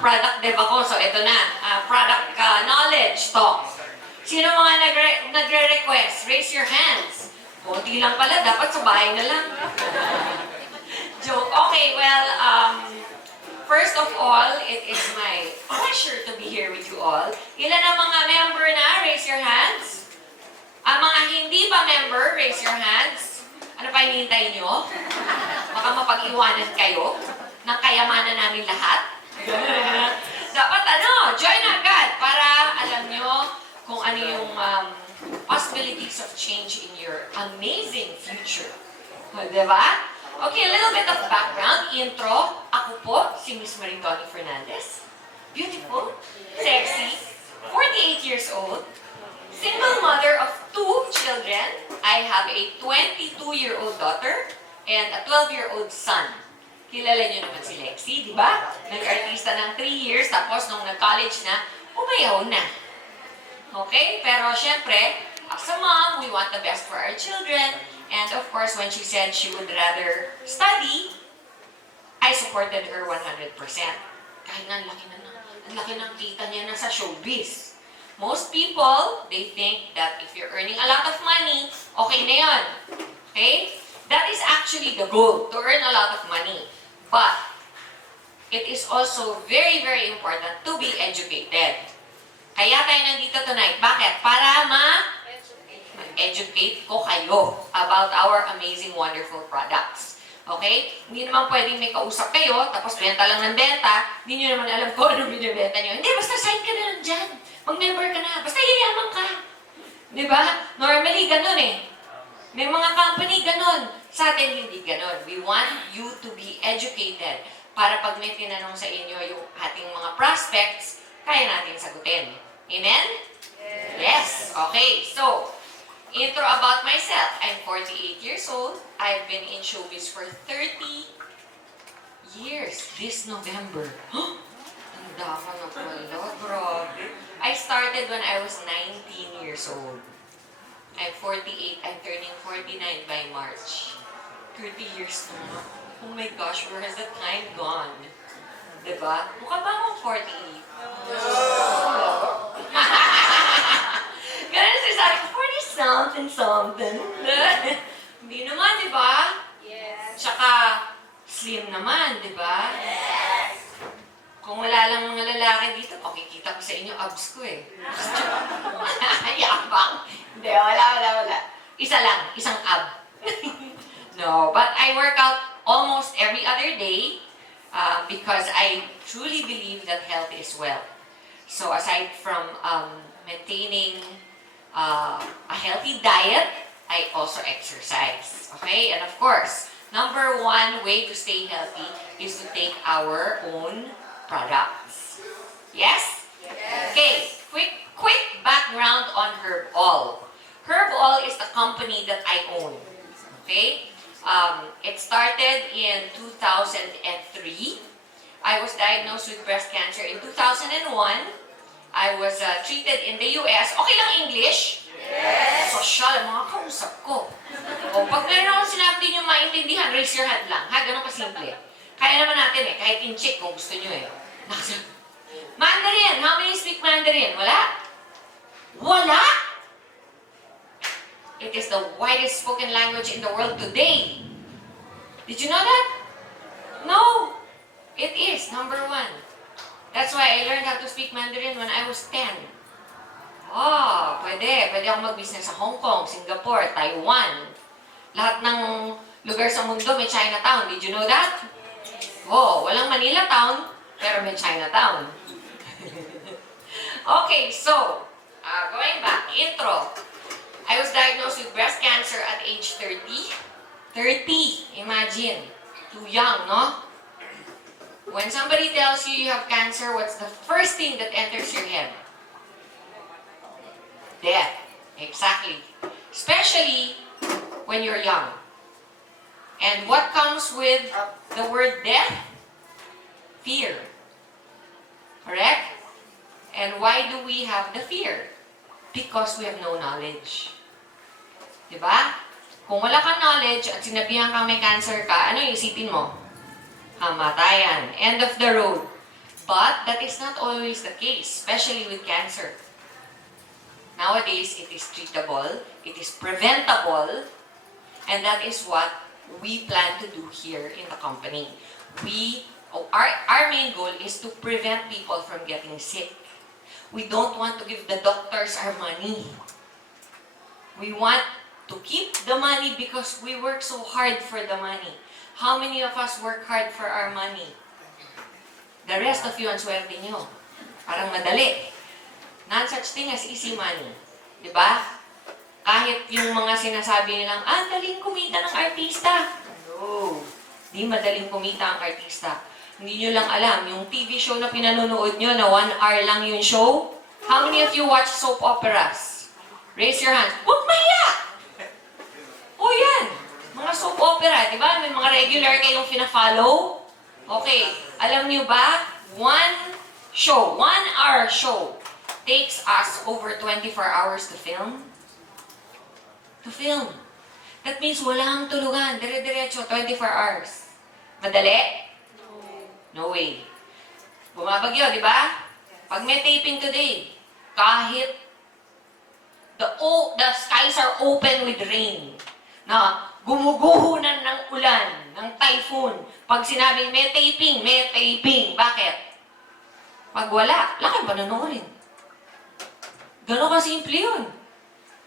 product dev ako. So, ito na. Product knowledge talk. Sino mga nagre-request? Raise your hands. Kunti lang pala. Dapat sa bahay na lang. Joke. Okay, well, first of all, it is my pleasure to be here with you all. Ilan ang mga member na? Raise your hands. Ang mga hindi pa member, raise your hands. Ano pa hinihintay nyo? Baka mapag-iwanan kayo ng kayamanan namin lahat. Dapat join agad para alam nyo kung ano yung possibilities of change in your amazing future. Diba? Okay, a little bit of background, intro. Ako po, si Miss Maritoni Fernandez. Beautiful, sexy, 48 years old, single mother of 2 children. I have a 22-year-old daughter and a 12-year-old son. Kilala niyo naman si Lexi, di ba? Nag-artista ng 3 years, tapos nung nag-college na, umayaw na. Okay? Pero syempre, as a mom, we want the best for our children. And of course, when she said she would rather study, I supported her 100%. Kahit na ang laki ng kita niya na sa showbiz. Most people, they think that if you're earning a lot of money, okay na yun. Okay? That is actually the goal, to earn a lot of money. But, it is also very, very important to be educated. Kaya tayo nandito tonight. Bakit? Para ma-educate ko kayo about our amazing, wonderful products. Okay? Hindi naman pwedeng may kausap kayo, tapos benta lang ng benta, hindi nyo naman alam kung anong binibenta nyo. Hindi, basta sign ka na lang dyan. Mag-member ka na. Basta yayaman ka. Di ba? Normally, ganun eh. May mga company ganun. Sa atin, hindi ganun. We want you to be educated para pag may tinanong sa inyo yung ating mga prospects, kaya natin sagutin. Amen? Yes. Okay. So, intro about myself. I'm 48 years old. I've been in showbiz for 30 years this November. Tanda ka na pala. Grabe. I started when I was 19 years old. I'm 48. I'm turning 49 by March. 30 years na. Oh my gosh, where has the time gone? Diba? Mukha ba akong 48? Ganun si Sari, 40-something. Hindi naman, diba? Yes. Tsaka, slim naman, diba? Yes. Kung wala lang mga lalaki dito, makikita ko sa inyo abs ko eh. Yabang. Hindi, wala. Isa lang, isang ab. No, but I work out almost every other day because I truly believe that health is wealth. So aside from maintaining a healthy diet, I also exercise. Okay? And of course, number 1 way to stay healthy is to take our own products. Yes? Yes. Okay, quick background on Herb All. Herb All is the company that I own. Okay? It started in 2003. I was diagnosed with breast cancer in 2001. I was treated in the US. Okay lang English? Yes! Social, mga kausap ko. O, pag meron akong sinabi nyo maintindihan, raise your hand lang. Ha, ganun kasimple. Kaya naman natin eh, kahit in Czech kung gusto nyo eh. Mandarin, how many speak Mandarin? Wala? Wala? It is the widest spoken language in the world today. Did you know that? No. It is, number 1. That's why I learned how to speak Mandarin when I was 10. Oh, pwede. Pwede akong mag-business sa Hong Kong, Singapore, Taiwan. Lahat ng lugar sa mundo may Chinatown. Did you know that? Oh, walang Manila Town, pero may Chinatown. Okay, so, going back, intro. I was diagnosed with breast cancer at age 30. 30, imagine. Too young, no? When somebody tells you you have cancer, what's the first thing that enters your head? Death. Exactly. Especially when you're young. And what comes with the word death? Fear. Correct? And why do we have the fear? Because we have no knowledge. Diba? Kung wala kang knowledge at sinabihan kang may cancer ka, ano yung isipin mo? Kamatayan. End of the road. But that is not always the case, especially with cancer. Nowadays, it is treatable, it is preventable, and that is what we plan to do here in the company. Our main goal is to prevent people from getting sick. We don't want to give the doctors our money. We want to keep the money because we work so hard for the money. How many of us work hard for our money? The rest of you, ang swerte nyo. Parang madali. None such thing as easy money. Diba? Kahit yung mga sinasabi nilang, daling kumita ng artista. No. Di madaling kumita ang artista. Hindi nyo lang alam, yung TV show na pinanonood nyo na 1 hour lang yung show. How many of you watch soap operas? Raise your hands. Huwag mahiya! O yan. Mga soap opera, di ba? May mga regular kayong fina-follow. Okay. Alam nyo ba, 1 hour show takes us over 24 hours to film. That means walang tulugan. Dire-diretso, 24 hours. Madali? No way. Bumabagyo, di ba? Pag may taping today, kahit the skies are open with rain, na gumuguhunan ng ulan, ng typhoon. Pag sinabing may taping. Bakit? Pag wala kayo panonoodin. Gano'n kasimple yun.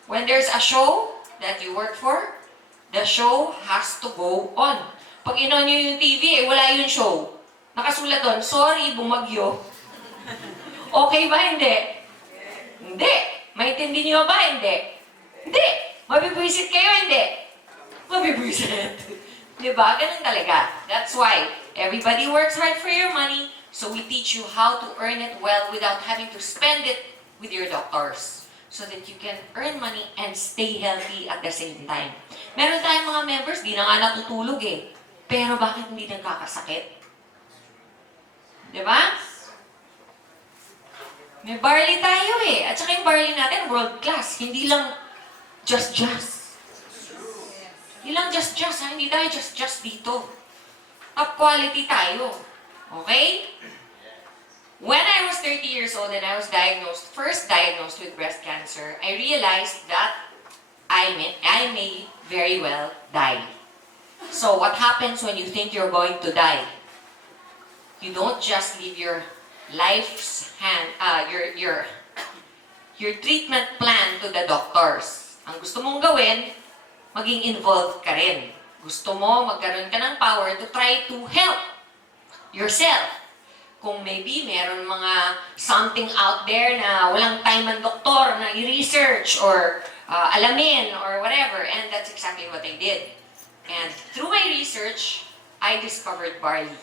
When there's a show that you work for, the show has to go on. Pag inon nyo yung TV, wala yung show. Nakasulat doon, sorry, bumagyo. Okay ba? Hindi. Hindi. Maintindi nyo ba? Hindi. Hindi. Mabibwisit kayo? Hindi. Mabibwisit. Diba? Ganun talaga. That's why everybody works hard for your money, so we teach you how to earn it well without having to spend it with your doctors, so that you can earn money and stay healthy at the same time. Meron tayong mga members, di na nga natutulog eh. Pero bakit hindi nagkakasakit? Diba? May barley tayo eh. At saka yung barley natin, world class. Hindi lang just. Hindi lang just ha. Hindi tayo just dito. Top quality tayo. Okay? When I was 30 years old and I was first diagnosed with breast cancer, I realized that I may very well die. So what happens when you think you're going to die? You don't just leave your your treatment plan to the doctors. Ang gusto mong gawin, maging involved ka rin. Gusto mo magkaroon ka ng power to try to help yourself. Kung maybe meron mga something out there na walang time ang doktor na i-research or alamin or whatever. And that's exactly what I did. And through my research, I discovered barley.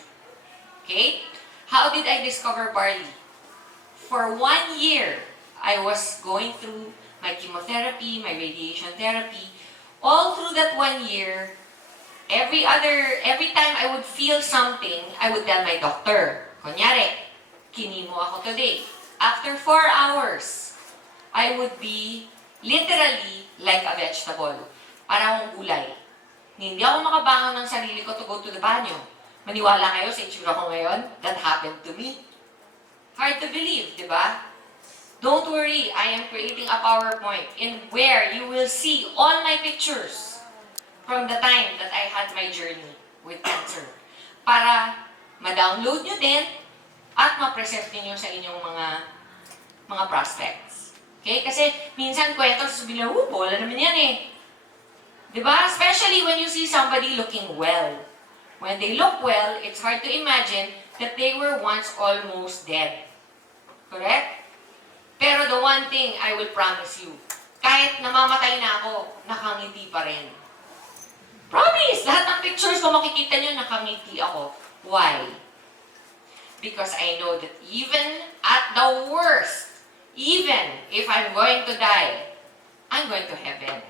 Okay? How did I discover barley? For 1 year, I was going through my chemotherapy, my radiation therapy. All through that 1 year, every time I would feel something, I would tell my doctor. Kunyari, kinimo ako today. After 4 hours, I would be literally like a vegetable. Parang akong gulay. Hindi ako makabangon ng sarili ko to go to the banyo. Maniwala kayo sa itsura ko ngayon? That happened to me. Hard to believe, di ba? Don't worry, I am creating a PowerPoint in where you will see all my pictures from the time that I had my journey with cancer. Para ma-download nyo din at ma-present niyo sa inyong mga prospects. Okay? Kasi minsan kwento sasabihin nila, wala naman yan eh. Diba? Especially when you see somebody looking well. When they look well, it's hard to imagine that they were once almost dead. Correct? Pero the one thing I will promise you, kahit namamatay na ako, nakangiti pa rin. Promise! Lahat ng pictures ko makikita nyo, nakangiti ako. Why? Because I know that even at the worst, even if I'm going to die, I'm going to heaven.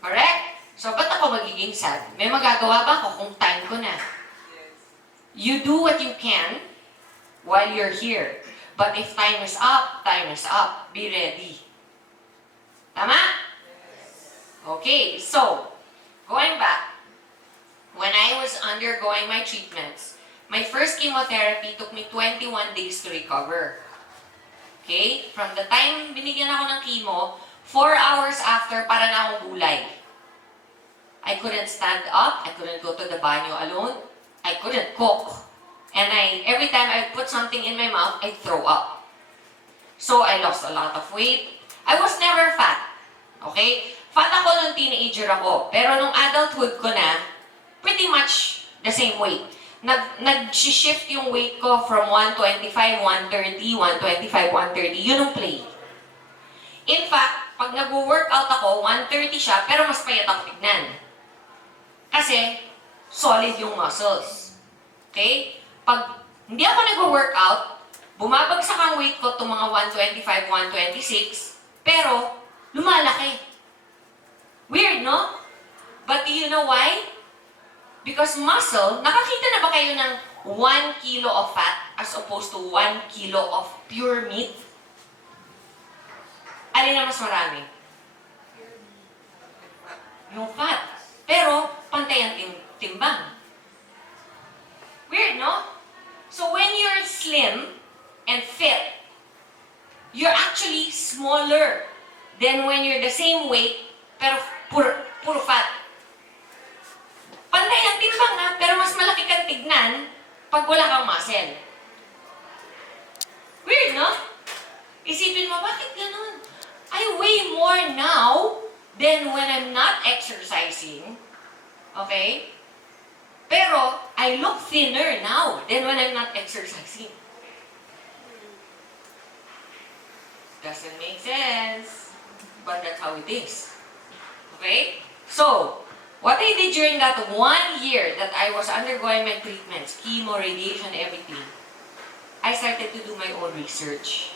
Correct? So, ba't ako magiging sad? May magagawa ba ako kung time ko na? You do what you can while you're here. But if time is up, time is up. Be ready. Tama? Okay, so, going back. When I was undergoing my treatments, My first chemotherapy took me 21 days to recover. Okay? From the time binigyan ako ng chemo, 4 hours after, para na akong gulay. I couldn't stand up. I couldn't go to the banyo alone. I couldn't cook. And every time I put something in my mouth, I'd throw up. So, I lost a lot of weight. I was never fat. Okay? Fat ako nung teenager ako. Pero nung adulthood ko na, pretty much the same weight. Nag-shift yung weight ko from 125, 130, 125, 130. Yun ang play. In fact, pag nag-workout ako, 130 siya, pero mas payat ako tignan. Kasi, solid yung muscles. Okay? Pag hindi ako nag-workout, bumabagsak ang weight ko itong mga 125, 126, pero lumalaki. Weird, no? But do you know why? Because muscle, nakakita na ba kayo ng 1 kilo of fat as opposed to 1 kilo of pure meat? Alin na mas marami? Yung fat. Pero, pantay ang timbang. Weird, no? So, when you're slim and fit, you're actually smaller than when you're the same weight, pero puro fat. Pantay ang timbang ha, pero mas malaki kang tignan pag wala kang muscle. Weird, no? Isipin mo, bakit ganun? I weigh more now than when I'm not exercising. Okay? Pero, I look thinner now than when I'm not exercising. Doesn't make sense. But that's how it is. Okay? So, what I did during that 1 year that I was undergoing my treatments, chemo, radiation, everything, I started to do my own research.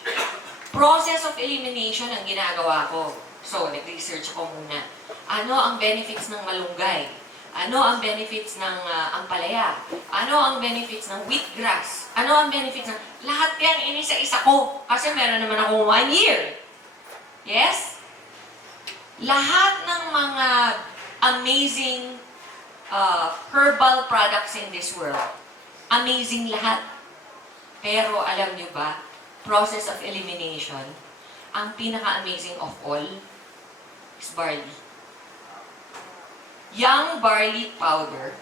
Process of elimination ang ginagawa ko. So, nag-research ako muna. Ano ang benefits ng malunggay? Ano ang benefits ng ampalaya? Ano ang benefits ng wheatgrass? Ano ang benefits ng... Lahat yan inisa-isa ko. Kasi meron naman akong 1 year. Yes? Lahat ng mga amazing herbal products in this world. Amazing lahat. Pero alam nyo ba, process of elimination, ang pinaka-amazing of all is barley. Young barley powder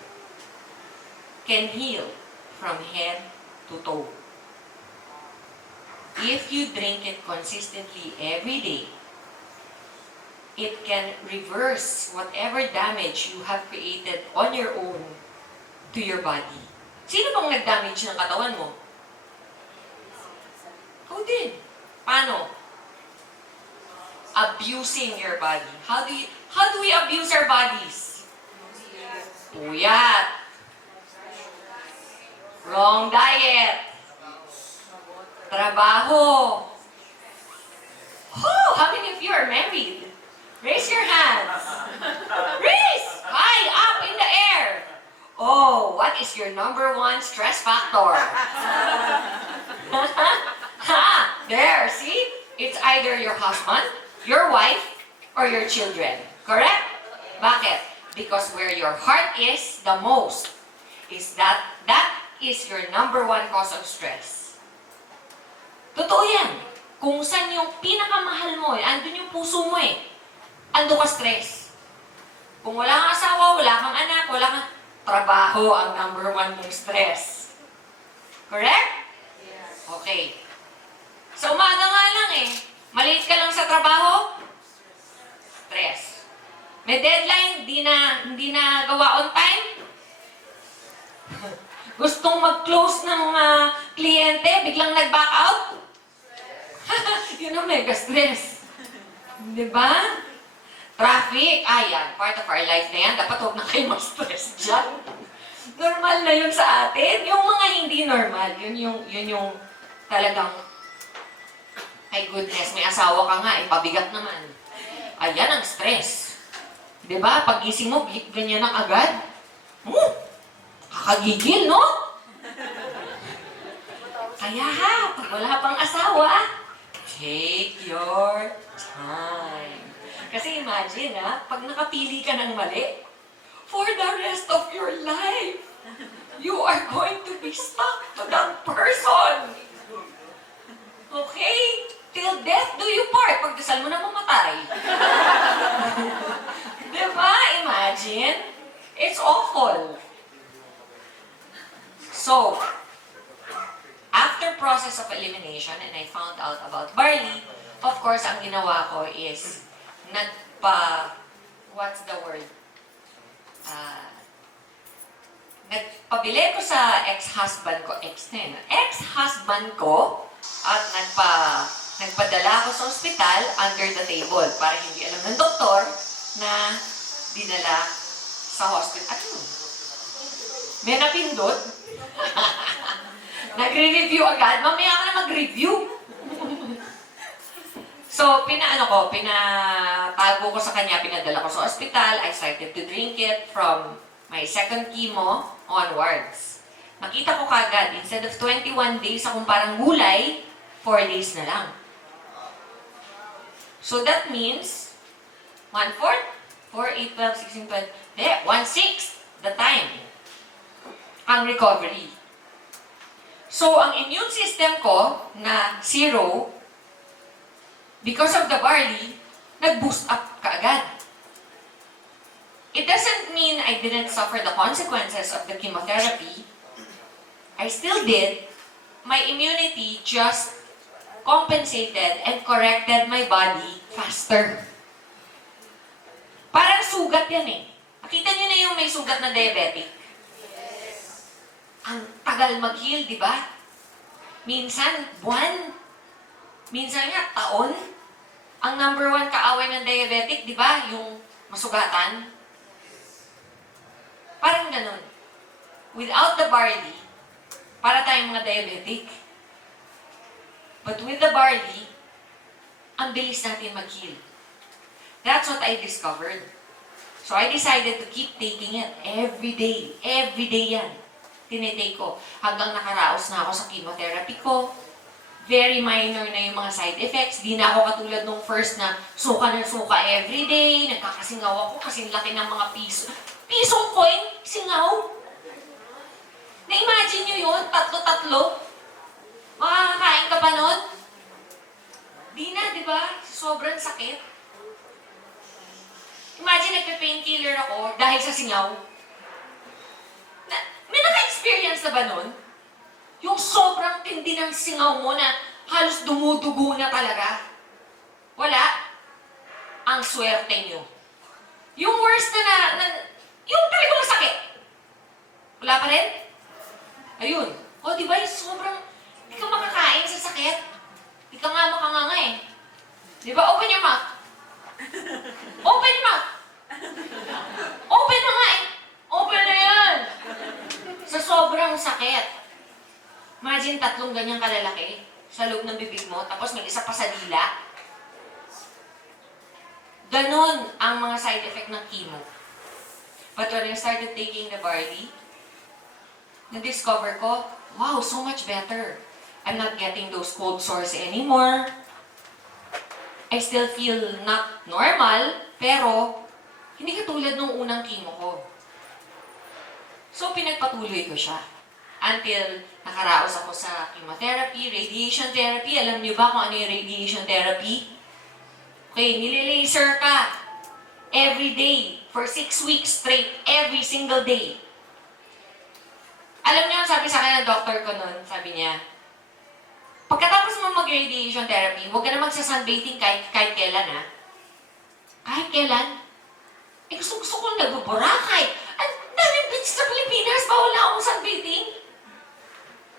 can heal from head to toe. If you drink it consistently every day, it can reverse whatever damage you have created on your own to your body. Sino bang nag-damage ng katawan mo? Ikaw din. Paano? Abusing your body. How do we abuse our bodies? Puyat. Wrong diet. Trabaho. Oh, how many of you are married? Raise your hands. Raise! High up in the air. Oh, what is your number 1 stress factor? There, see? It's either your husband, your wife, or your children. Correct? Bakit? Because where your heart is the most, is that is your number 1 cause of stress. Totoo yan. Kung saan yung pinakamahal mo, andun yung puso mo eh. Ando ka stress. Kung wala kang asawa, wala kang anak, wala kang trabaho ang number 1 mong stress. Correct? Yes. Okay. Sa umaga nga lang eh. Maliit ka lang sa trabaho, stress. May deadline, hindi na gawa on time. Gustong mag-close ng kliyente, biglang nag-back out. Yun ang mega stress. Diba? Traffic, yan. Part of our life na yan. Dapat huwag na kayo mag-stress dyan. Normal na yun sa atin. Yung mga hindi normal, yun yung talagang, ay goodness, may asawa ka nga, pabigat naman. Ayan ang stress. Diba? Pag-gising mo, ganyan ang agad. Kakagigil, no? Kaya pag wala pang asawa, take your time. Kasi imagine, pag nakapili ka ng mali, for the rest of your life, You are going to be stuck to that person. Okay? Till death do you part. Pagdasal mo na mamatay. Diba? Imagine. It's awful. So, after process of elimination, and I found out about barley, of course, ang ginawa ko is, what's the word? Nagpabili ko sa ex-husband ko, at nagpadala ko sa ospital under the table para hindi alam ng doktor na dinala sa hospital. Ano? May napindot? Nagre-review agad? Mamaya ka na mag-review. So, pinatago ko sa kanya, pinadala ko sa ospital. I started to drink it from my second chemo onwards. Makita ko kagad, instead of 21 days, akong parang gulay, 4 days na lang. So that means, 1/4, 4, 8, 12, 16, 12, 1/6 the time ang recovery. So, ang immune system ko na 0, because of the barley, nag-boost up kaagad. It doesn't mean I didn't suffer the consequences of the chemotherapy. I still did. My immunity just compensated and corrected my body faster. Parang sugat yan eh. Nakita niyo na yung may sugat na diabetic? Ang tagal mag-heal, di ba? Minsan, buwan. Minsan nga, taon. Ang number 1 kaaway ng diabetic, di ba? Yung masugatan. Parang ganun. Without the barley, para tayong mga diabetic. But with the barley, ang bilis natin mag-heal. That's what I discovered. So I decided to keep taking it every day. Every day yan. Tinitake ko. Hanggang nakaraos na ako sa chemotherapy ko. Very minor na yung mga side effects. Di na ako katulad nung first na suka ng suka every day. Nagkakasingaw ako kasi laki ng mga piso. Pisong coin, singaw. Na-imagine nyo yun? Tatlo-tatlo. Makakakain ka pa nun? Di na, di ba? Sobrang sakit. Imagine, nagpe-painkiller ako dahil sa singaw. May naka-experience na ba nun? Yung sobrang tindi ng singaw mo na halos dumudugo na talaga. Wala. Ang swerte nyo. Yung worst yung talagang masakit. Wala pa rin? Ayun. O, di ba? Yung sobrang, di ka makakain sa sakit. Di ka nga makanganga eh. Di ba? Open your mouth. Open your mouth. Open na nga eh. Open na yan. Sa sobrang sakit. Imagine 3 ganyang kalalaki sa loob ng bibig mo, tapos may isa pa sa dila. Ganon ang mga side effect ng chemo. But when I started taking the barley, na-discover ko, wow, so much better. I'm not getting those cold sores anymore. I still feel not normal, pero hindi katulad nung unang chemo ko. So, pinagpatuloy ko siya. Until nakaraos ako sa chemotherapy, radiation therapy. Alam niyo ba kung ano yung radiation therapy? Okay, nililaser ka. Every day, for 6 weeks straight, every single day. Alam niyo, sabi sa akin ng doctor ko noon, sabi niya, pagkatapos mo mag-radiation therapy, huwag ka na magsa-sunbathing kahit kailan, ha? Kahit kailan? Eh, gusto ko nagbuburakay. Ang daming beach sa Pilipinas, bawal na akong sunbathing.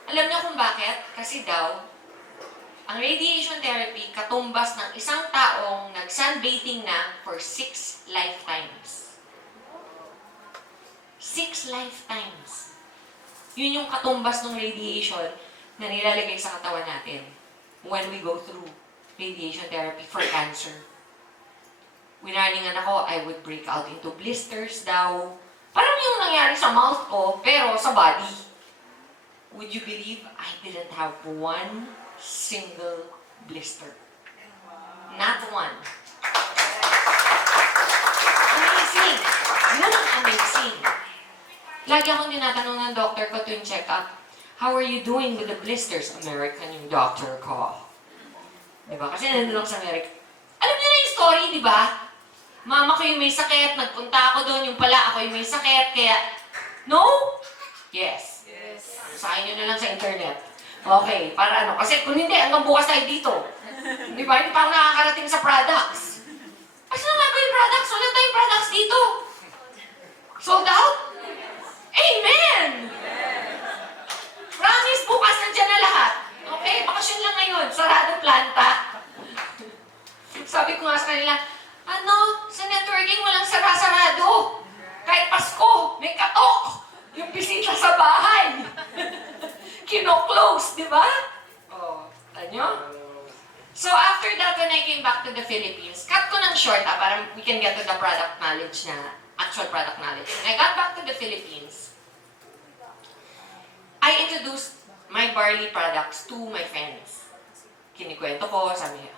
Alam niyo kung bakit? Kasi daw, ang radiation therapy katumbas ng isang taong nag-sunbathing na for 6 lifetimes. 6 lifetimes. Yun yung katumbas ng radiation na nilalagay sa katawan natin when we go through radiation therapy for cancer. Winaringan ako, I would break out into blisters daw. Parang yung nangyari sa mouth ko, pero sa body. Would you believe I didn't have 1 single blister? Not one. Amazing. Yun ang amazing. lagi akong tinatanong ng doctor ko tuwing check-up, how are you doing with the blisters? American yung doctor ko. Diba? Kasi nandun ako sa America. Alam niyo na yung story, di ba? Mama ko yung may sakit, nagpunta ako doon, yung pala ako yung may sakit, kaya, no? Yes. Sasahin nyo na lang sa internet. Okay, para ano? Kasi kung hindi, hanggang bukas tayo dito. Di ba? Hindi pa ako nakakarating sa products. Kasi na nga ba yung products? Wala tayong products dito. Sold out? Amen! Promise, bukas nandiyan na lahat. Okay, bakasyon lang ngayon. Sarado planta. Sabi ko nga sa kanila, sa networking walang sarado. Kahit Pasko, may katok. Yung bisita sa bahay. Kino-close, di ba? Oh, tanyo? So after that, when I came back to the Philippines, cut ko ng short para we can get to the product knowledge na, actual product knowledge. When I got back to the Philippines, I introduced my barley products to my friends. Kinikwento ko, sabi niya,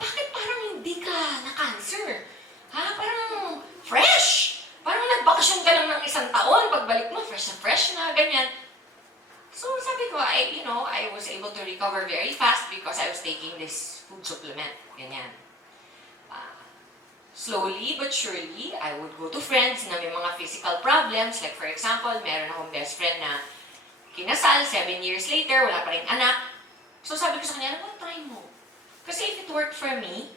bakit parang hindi ka na-cancer? Parang fresh! Parang nagbakasyon ka lang ng isang taon, pagbalik mo, fresh na, ganyan. So sabi ko, I was able to recover very fast because I was taking this food supplement, ganyan. Slowly but surely, I would go to friends na may mga physical problems. Like for example, meron akong best friend na kinasal, 7 years later, wala pa rin anak. So sabi ko sa kanya, try mo. Kasi if it worked for me,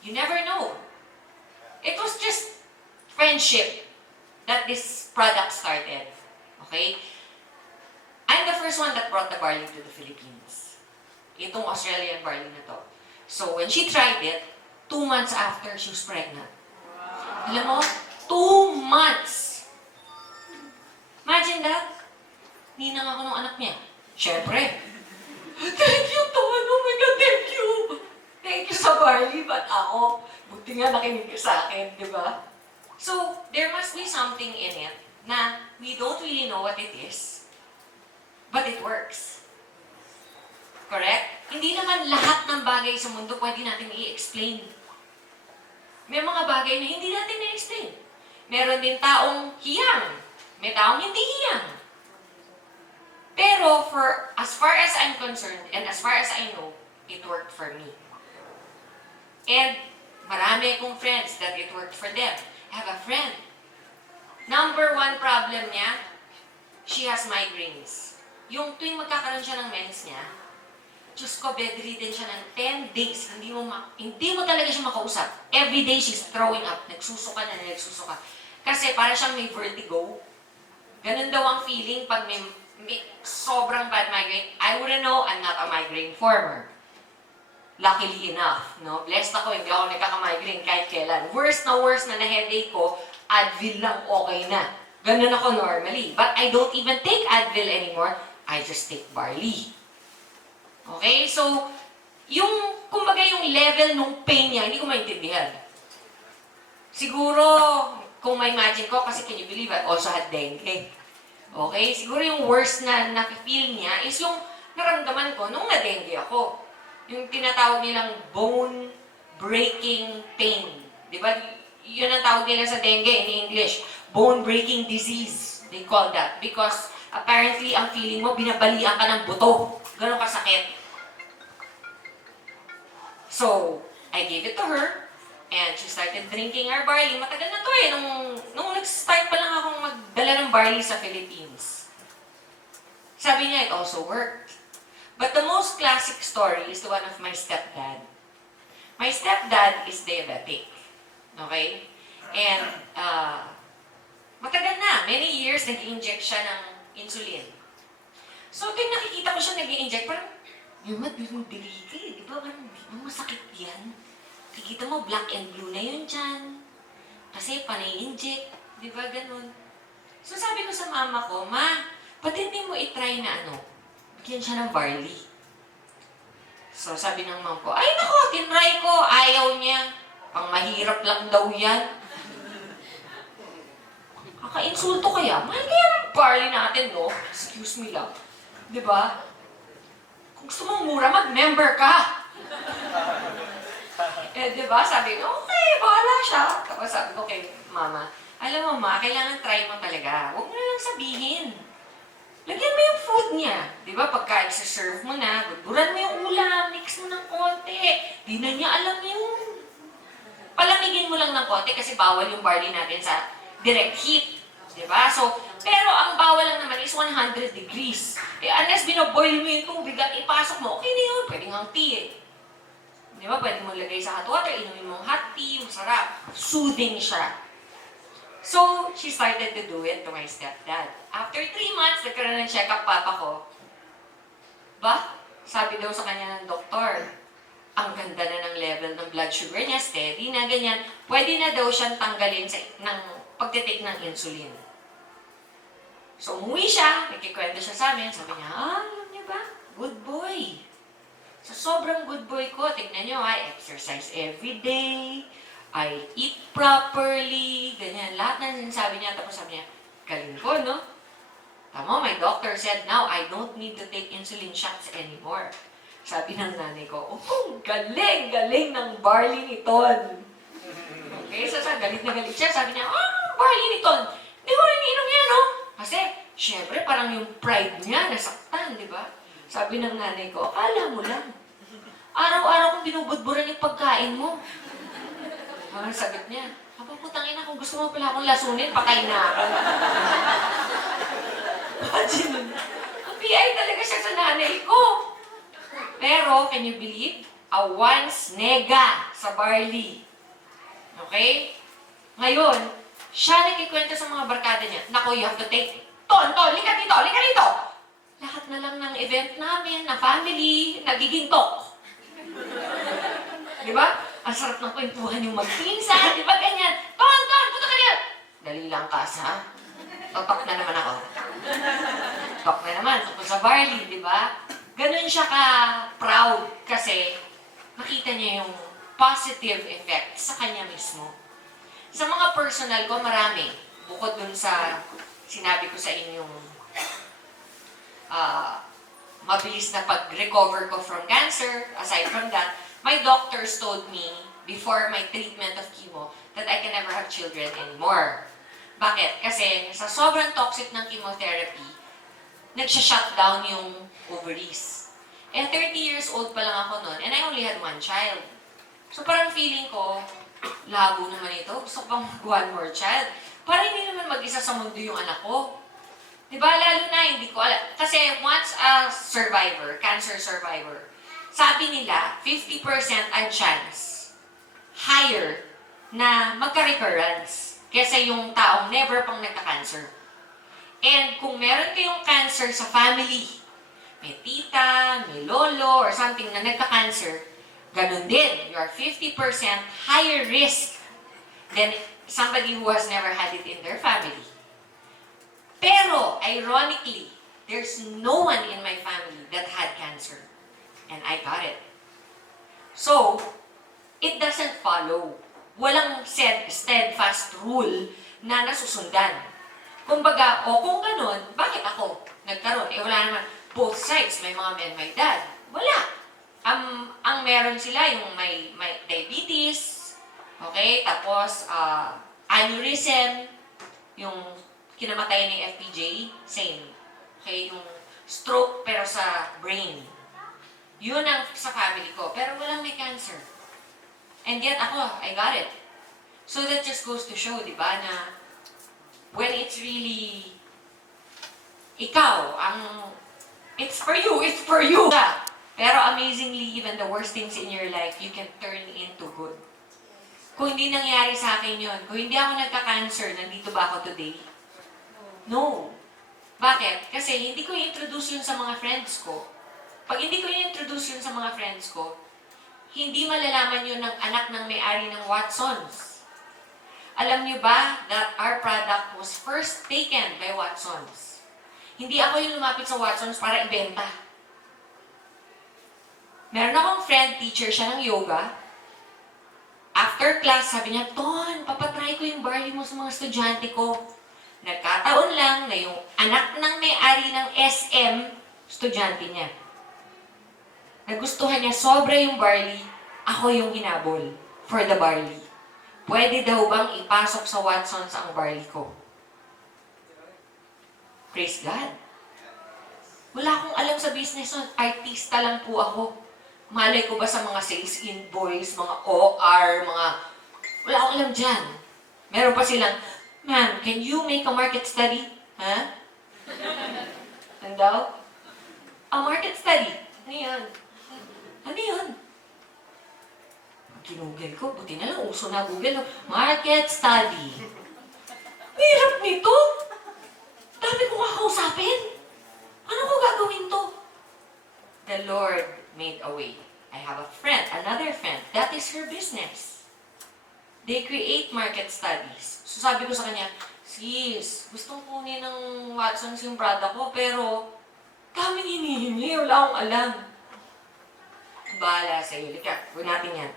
you never know. It was just friendship that this product started. Okay? I'm the first one that brought the barley to the Philippines. Itong Australian barley na to. So when she tried it, 2 months after, she was pregnant. Wow. Alam mo? 2 months! Imagine that. Ninang ako ng anak niya. Siyempre. Thank you, Ton! Oh my God, thank you! Thank you sa barley, but ako, buti nga nakinig ka sa akin, di ba? So, there must be something in it na we don't really know what it is, but it works. Correct? Hindi naman lahat ng bagay sa mundo pwede natin i-explain. May mga bagay na hindi natin i-explain. Meron din taong hiyang. May taong hindi hiyang. Pero as far as I'm concerned, and as far as I know, it worked for me. And marami akong friends that it worked for them. I have a friend. Number 1 problem niya, she has migraines. Yung tuwing magkakaroon siya ng mens niya, Diyos ko, bedridden siya ng 10 days. Hindi mo talaga siya makausap. Every day she's throwing up. Nagsusuka. Kasi para siyang may vertigo. Ganun daw ang feeling pag may sobrang bad migraine. I wouldn't know, I'm not a migraine former. Luckily enough, no? Blessed ako, hindi ako nagkaka-migraine kahit kailan. Worst na headache ko, Advil lang okay na. Ganun ako normally. But I don't even take Advil anymore. I just take barley. Okay? So, kumbaga yung level ng pain niya, hindi ko maintindihan. Siguro, kung ma-imagine ko, kasi can you believe I also had dengue. Okay? Siguro yung worst na na-feel niya is yung naramdaman ko nung na-dengue ako. Yung tinatawag nilang bone-breaking pain. Di ba? Yun ang tawag nila sa dengue in English. Bone-breaking disease. They call that. Because apparently, ang feeling mo, binabalian ka ng buto. Ganon kasakit. So, I gave it to her. And she started drinking our barley. Matagal na to eh. Nung nag-start pa lang akong magdala ng barley sa Philippines. Sabi niya, it also worked. But the most classic story is the one of my stepdad. My stepdad is diabetic. Okay? And, matagal na. Many years, nag-i-inject siya ng insulin. So, tuwing nakikita ko siya nag-i-inject, parang, yung madulong-dili ka eh. Di ba? Parang, masakit yan. Kikita mo, black and blue na yun dyan. Kasi panay-inject. Di ba? Ganun. So, sabi ko sa mama ko, Ma, pati hindi mo itry na bigyan siya ng barley. So, sabi ng mom ko, ay nako, tinry ko. Ayaw niya. Pang mahirap lang daw yan. Kaka-insulto kaya. Mahal kaya ng barley natin, no? Excuse me lang. Di ba? Kung gusto mong mura, mag-member ka. Di ba? Sabi ko, okay, bahala siya. Tapos sabi ko kay mama, Alam mo ma, kailangan try mo talaga. Huwag mo na lang sabihin. Lagyan mo yung food niya. Di ba, pagka isa-serve mo na, buburan mo yung ulam, mix mo ng konti. Di na niya alam yun. Palamigin mo lang ng konti kasi bawal yung barley natin sa direct heat. Di ba? So, pero ang bawal lang naman is 100 degrees. Unless binoboil mo yung tubig at ipasok mo, okay na yun. Pwede nga tea eh. Di ba? Pwede mo lagay sa hot water, inumin mo hot tea, masarap. Soothing siya. So, she started to do it to my stepdad. After 3 months, nagkaroon ng check-up papa ko. Ba? Sabi daw sa kanya ng doktor, ang ganda na ng level ng blood sugar niya, steady na, ganyan. Pwede na daw siyang tanggalin ng pagtitake ng insulin. So, umuwi siya, nagkikwento siya sa amin, sabi niya, alam niyo ba, good boy. So, sobrang good boy ko, tignan niyo, I exercise every day, I eat properly, ganyan. Lahat na sinasabi niya, tapos sabi niya, galing ko, no? Tama, my doctor said, now I don't need to take insulin shots anymore. Sabi ng nanay ko, oh, galing, galing ng barley ni Ton. Okay, so galit na galit siya, sabi niya, barley ni Ton, di ko rin inom yan, no? Kasi, syempre, parang yung pride niya, nasaktan, di ba? Sabi ng nanay ko, akala mo lang. Araw-araw kong binubudburan yung pagkain mo. Ang sagot niya, putang ina, kung gusto mo pala akong lasunin, pakain na ako. Imagine, ang PI talaga siya sa nanay ko. Pero, can you believe? A once nega sa barley. Okay? Ngayon, siya nagkikwento sa mga barkada niya, naku, you have to take, Ton, lika dito, lika dito! Lahat na lang ng event namin, na family, nagiging talk. Di ba? Ang sarap ng kwentuhan yung magpinsan, di ba ganyan? Ton, punta ka dyan! Dali lang kas, ha? Totok na naman ako. Tok na naman, tungkol sa barley, di ba? Ganun siya ka-proud kasi nakita niya yung positive effect sa kanya mismo. Sa mga personal ko, marami. Bukod dun sa sinabi ko sa inyong mabilis na pag-recover ko from cancer, aside from that, my doctors told me, before my treatment of chemo, that I can never have children anymore. Bakit? Kasi sa sobrang toxic ng chemotherapy, nagsha-shutdown yung ovaries. 30 years old pa lang ako noon, and I only had 1 child. So parang feeling ko, labo naman ito, gusto pang 1 more child. Parang hindi naman mag-isa sa mundo yung anak ko. Diba? Lalo na, hindi ko alam. Kasi once a survivor, cancer survivor, sabi nila, 50% ang chance higher na magka-recurrence kesa yung taong never pang nagka-cancer. And kung meron kayong cancer sa family, may tita, may lolo, or something na nagka-cancer, ganun din. You are 50% higher risk than somebody who has never had it in their family. Pero, ironically, there's no one in my family that had cancer. And I got it. So, it doesn't follow. Walang steadfast rule na nasusundan. Kumbaga, kung ganun, bakit ako nagkaroon? Wala naman. Both sides, may mga men, may dad. Wala. Ang meron sila, yung may diabetes, okay? Tapos, aneurysm, yung kinamatay ng FPJ, same. Okay? Yung stroke, pero sa brain. Yun ang sa family ko. Pero walang may cancer. And yet ako, I got it. So that just goes to show, di ba, na when it's really ikaw, it's for you, it's for you. Pero amazingly, even the worst things in your life, you can turn into good. Kung hindi nangyari sa akin yun, kung hindi ako nagka-cancer, nandito ba ako today? No. Bakit? Kasi hindi ko i-introduce yun sa mga friends ko. Pag hindi ko i-introduce yun sa mga friends ko, hindi malalaman yun ng anak ng may-ari ng Watsons. Alam niyo ba that our product was first taken by Watsons? Hindi ako yung lumapit sa Watsons para ibenta. Meron akong friend, teacher siya ng yoga. After class, sabi niya, Ton, papatry ko yung barley mo sa mga estudyante ko. Nagkataon lang na yung anak ng may-ari ng SM, estudyante niya. Nagustuhan niya sobra yung barley, ako yung hinabol for the barley. pwede daw bang ipasok sa Watsons ang barley ko? Praise God. Wala akong alam sa business nun. Artista lang po ako. Malay ko ba sa mga sales invoice, mga OR, mga... Wala akong alam dyan. Meron pa silang, ma'am, can you make a market study? Ha? Ano daw? A market study. Ano yun? Ano yun? Ginugel ko, buti na lang, uso na Google. Market study. Hirap nito. Dami kong kakausapin. Ano ko gagawin to? The Lord made a way. I have a friend, another friend. That is her business. They create market studies. So sabi ko sa kanya, sis, gustong kunin ng Watsons yung product ko, pero daming hinihingi, wala akong alam. Bahala sa'yo. Lika, huwag natin yan.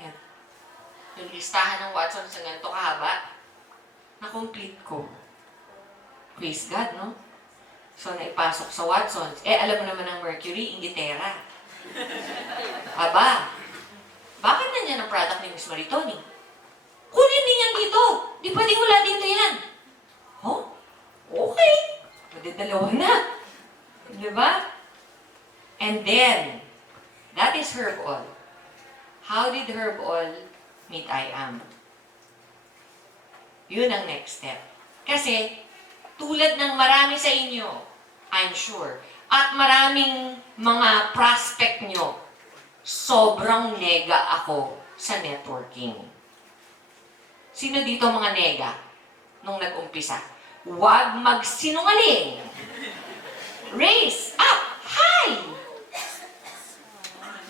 Ayan. Yung listahan ng Watsons na ganito kahaba, na-complete ko. Praise God, no? So, naipasok sa Watsons. Alam mo naman ang Mercury, Inglaterra. Aba, bakit nandiyan ang product ni Miss Maritoni? Kunin din yan dito. Di pwedeng wala dito yan. Oh? Okay. Pwede dalawa na. Diba? And then, that is Herb Oil. How did Herb Oil meet IAM? Yun ang next step. Kasi, tulad ng marami sa inyo, I'm sure, at maraming mga prospect nyo, sobrang nega ako sa networking. Sino dito mga nega nung nag-umpisa? Huwag magsinungaling. Raise up high.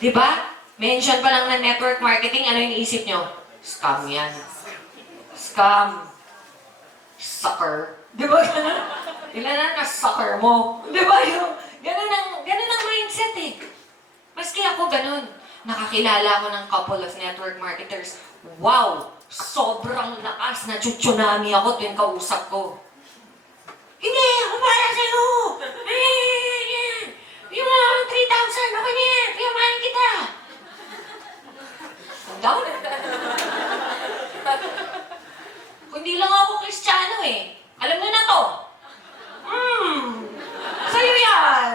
Diba? Mention pa lang na network marketing, ano yung isip nyo? Scam yan. Scam. Sucker. Diba ganun? Ilan na sucker mo? Diba yung, ganun ang mindset eh. Maski ako ganun. Nakakilala ko ng couple of network marketers. Wow! Sobrang lakas na tsunami ako tuwing kausap ko. Hindi! Ako para sa'yo! Yung mga 3,000, okay na yan! Piyamahan kita! Ang down? Kundi lang ako Kristiyano eh. Alam mo na to? Sa'yo yan!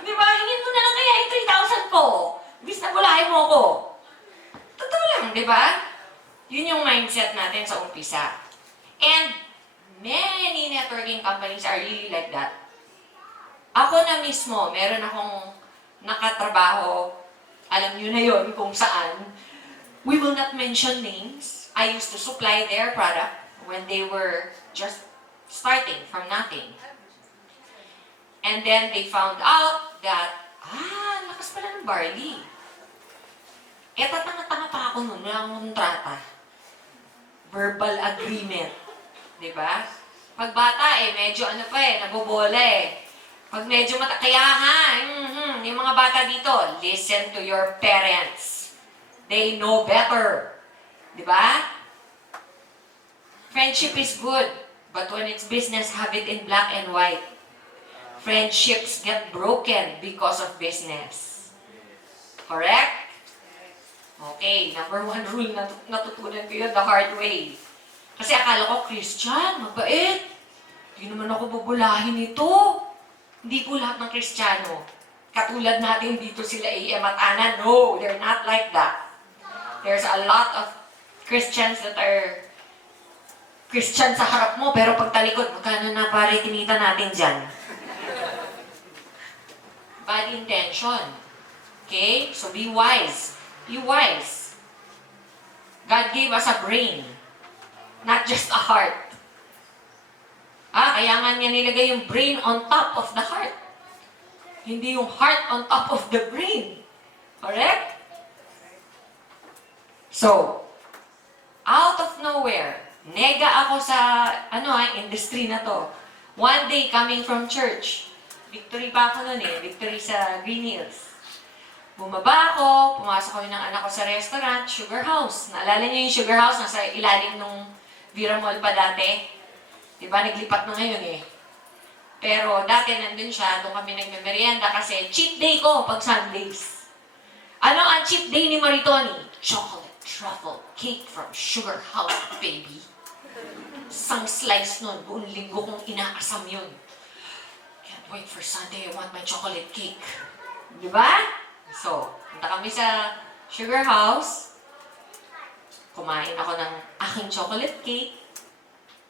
Di ba? Hingin mo na lang kaya yung 3,000 ko. Bis na bulahin mo ko. Totoo lang, di ba? Yun yung mindset natin sa umpisa. And many networking companies are really like that. Ako na mismo, meron akong nakatrabaho, alam nyo na yun kung saan. We will not mention names. I used to supply their product when they were just starting from nothing. And then they found out that, lakas pala ng barley. Tatanga-tanga pa ako nun, wala akong kontrata. Verbal agreement. Diba? Pag bata medyo nabobola Pag medyo kaya yung mga bata dito, listen to your parents. They know better. Diba? Friendship is good, but when it's business, have it in black and white. Friendships get broken because of business. Correct? Okay, number 1 rule na natutunan ko yun the hard way. Kasi akala ko, Christian, mabait. Hindi naman ako bubulahin ito. Hindi po lahat ng Kristiyano. Katulad natin dito sila IAM at Ana. No, they're not like that. There's a lot of Christians that are Christian sa harap mo, pero pag talikod, magkano na pare kinita natin dyan? Bad intention. Okay? So be wise. Be wise. God gave us a brain, not just a heart. Kaya nga niya nilagay yung brain on top of the heart. Hindi yung heart on top of the brain. Correct? So, out of nowhere, nega ako sa, industry na to. One day, coming from church, victory pa ako nun victory sa Green Hills. Bumaba ako, pumasok kami ng anak ko sa restaurant, Sugar House. Naalala niyo yung Sugar House? Nasa ilalim nung Vira Mall pa dati. Diba, naglipat na ngayon Pero dati nandun siya, doon kami nagme-merienda kasi cheat day ko pag Sundays. Ano ang cheat day ni Maritoni? Chocolate. truffle cake from Sugar House, baby. Isang slice nun, buong linggo kong inaasam yun. Can't wait for Sunday, I want my chocolate cake. Di ba? So, punta kami sa Sugar House. Kumain ako ng aking chocolate cake.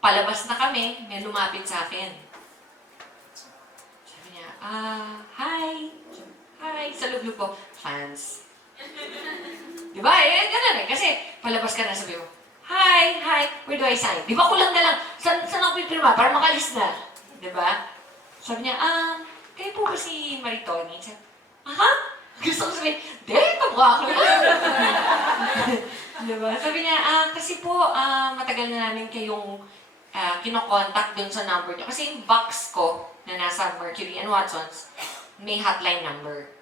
Palabas na kami, may lumapit sa akin. Sabi niya, hi. Hi. Sa lublob ko, fans. Diba? Ganun eh. Kasi palabas ka na, sabi mo, hi, where do I sign? Di ba kulang na lang, saan ako pipirma para makalis na? Diba? Sabi niya, kayo po ba si Maritoni? Sabi, aha? Gusto ko sabihin, kamukha ko yun. Diba? Sabi niya, kasi po, matagal na namin kayong kinokontak dun sa number niyo. Kasi yung box ko na nasa Mercury and Watson's, may hotline number.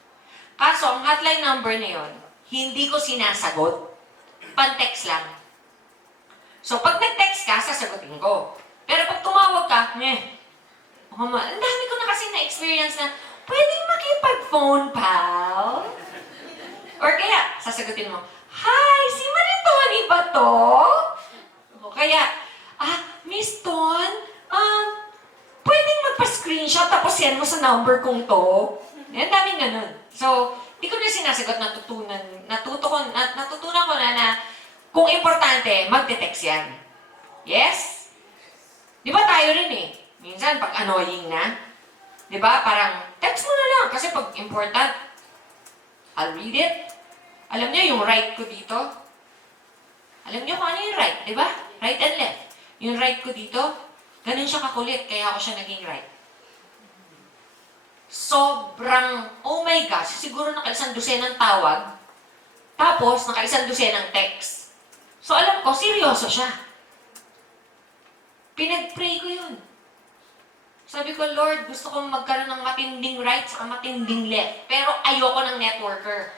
Kaso, ang hotline number na yun, hindi ko sinasagot. Pan-text lang. So, pag nag-text ka, sasagutin ko. Pero pag tumawag ka, ang dami ko na kasi na-experience na, pwedeng makipag-phone, pal? Or kaya, sasagutin mo, hi, si Maritoni ba to? O kaya, Miss Ton, pwedeng magpa-screenshot tapos yan mo sa number kong to? Yan, daming ganun. So, di ko na sinasagot, natutunan ko na kung importante, magte-text yan. Yes? Di ba tayo rin eh? Minsan, pag annoying na, di ba, parang, text mo na lang. Kasi pag important, I'll read it. Alam niyo yung right ko dito? Alam niyo kung ano yung right, di ba? Right and left. Yung right ko dito, ganun siya kakulit, kaya ako siya naging right. Sobrang, oh my gosh, siguro naka-isang dosenang tawag, tapos naka-isang dosenang text. So alam ko, seryoso siya. Pinag-pray ko yun. Sabi ko, Lord, gusto kong magkaroon ng matinding right at matinding left. Pero ayoko ng networker.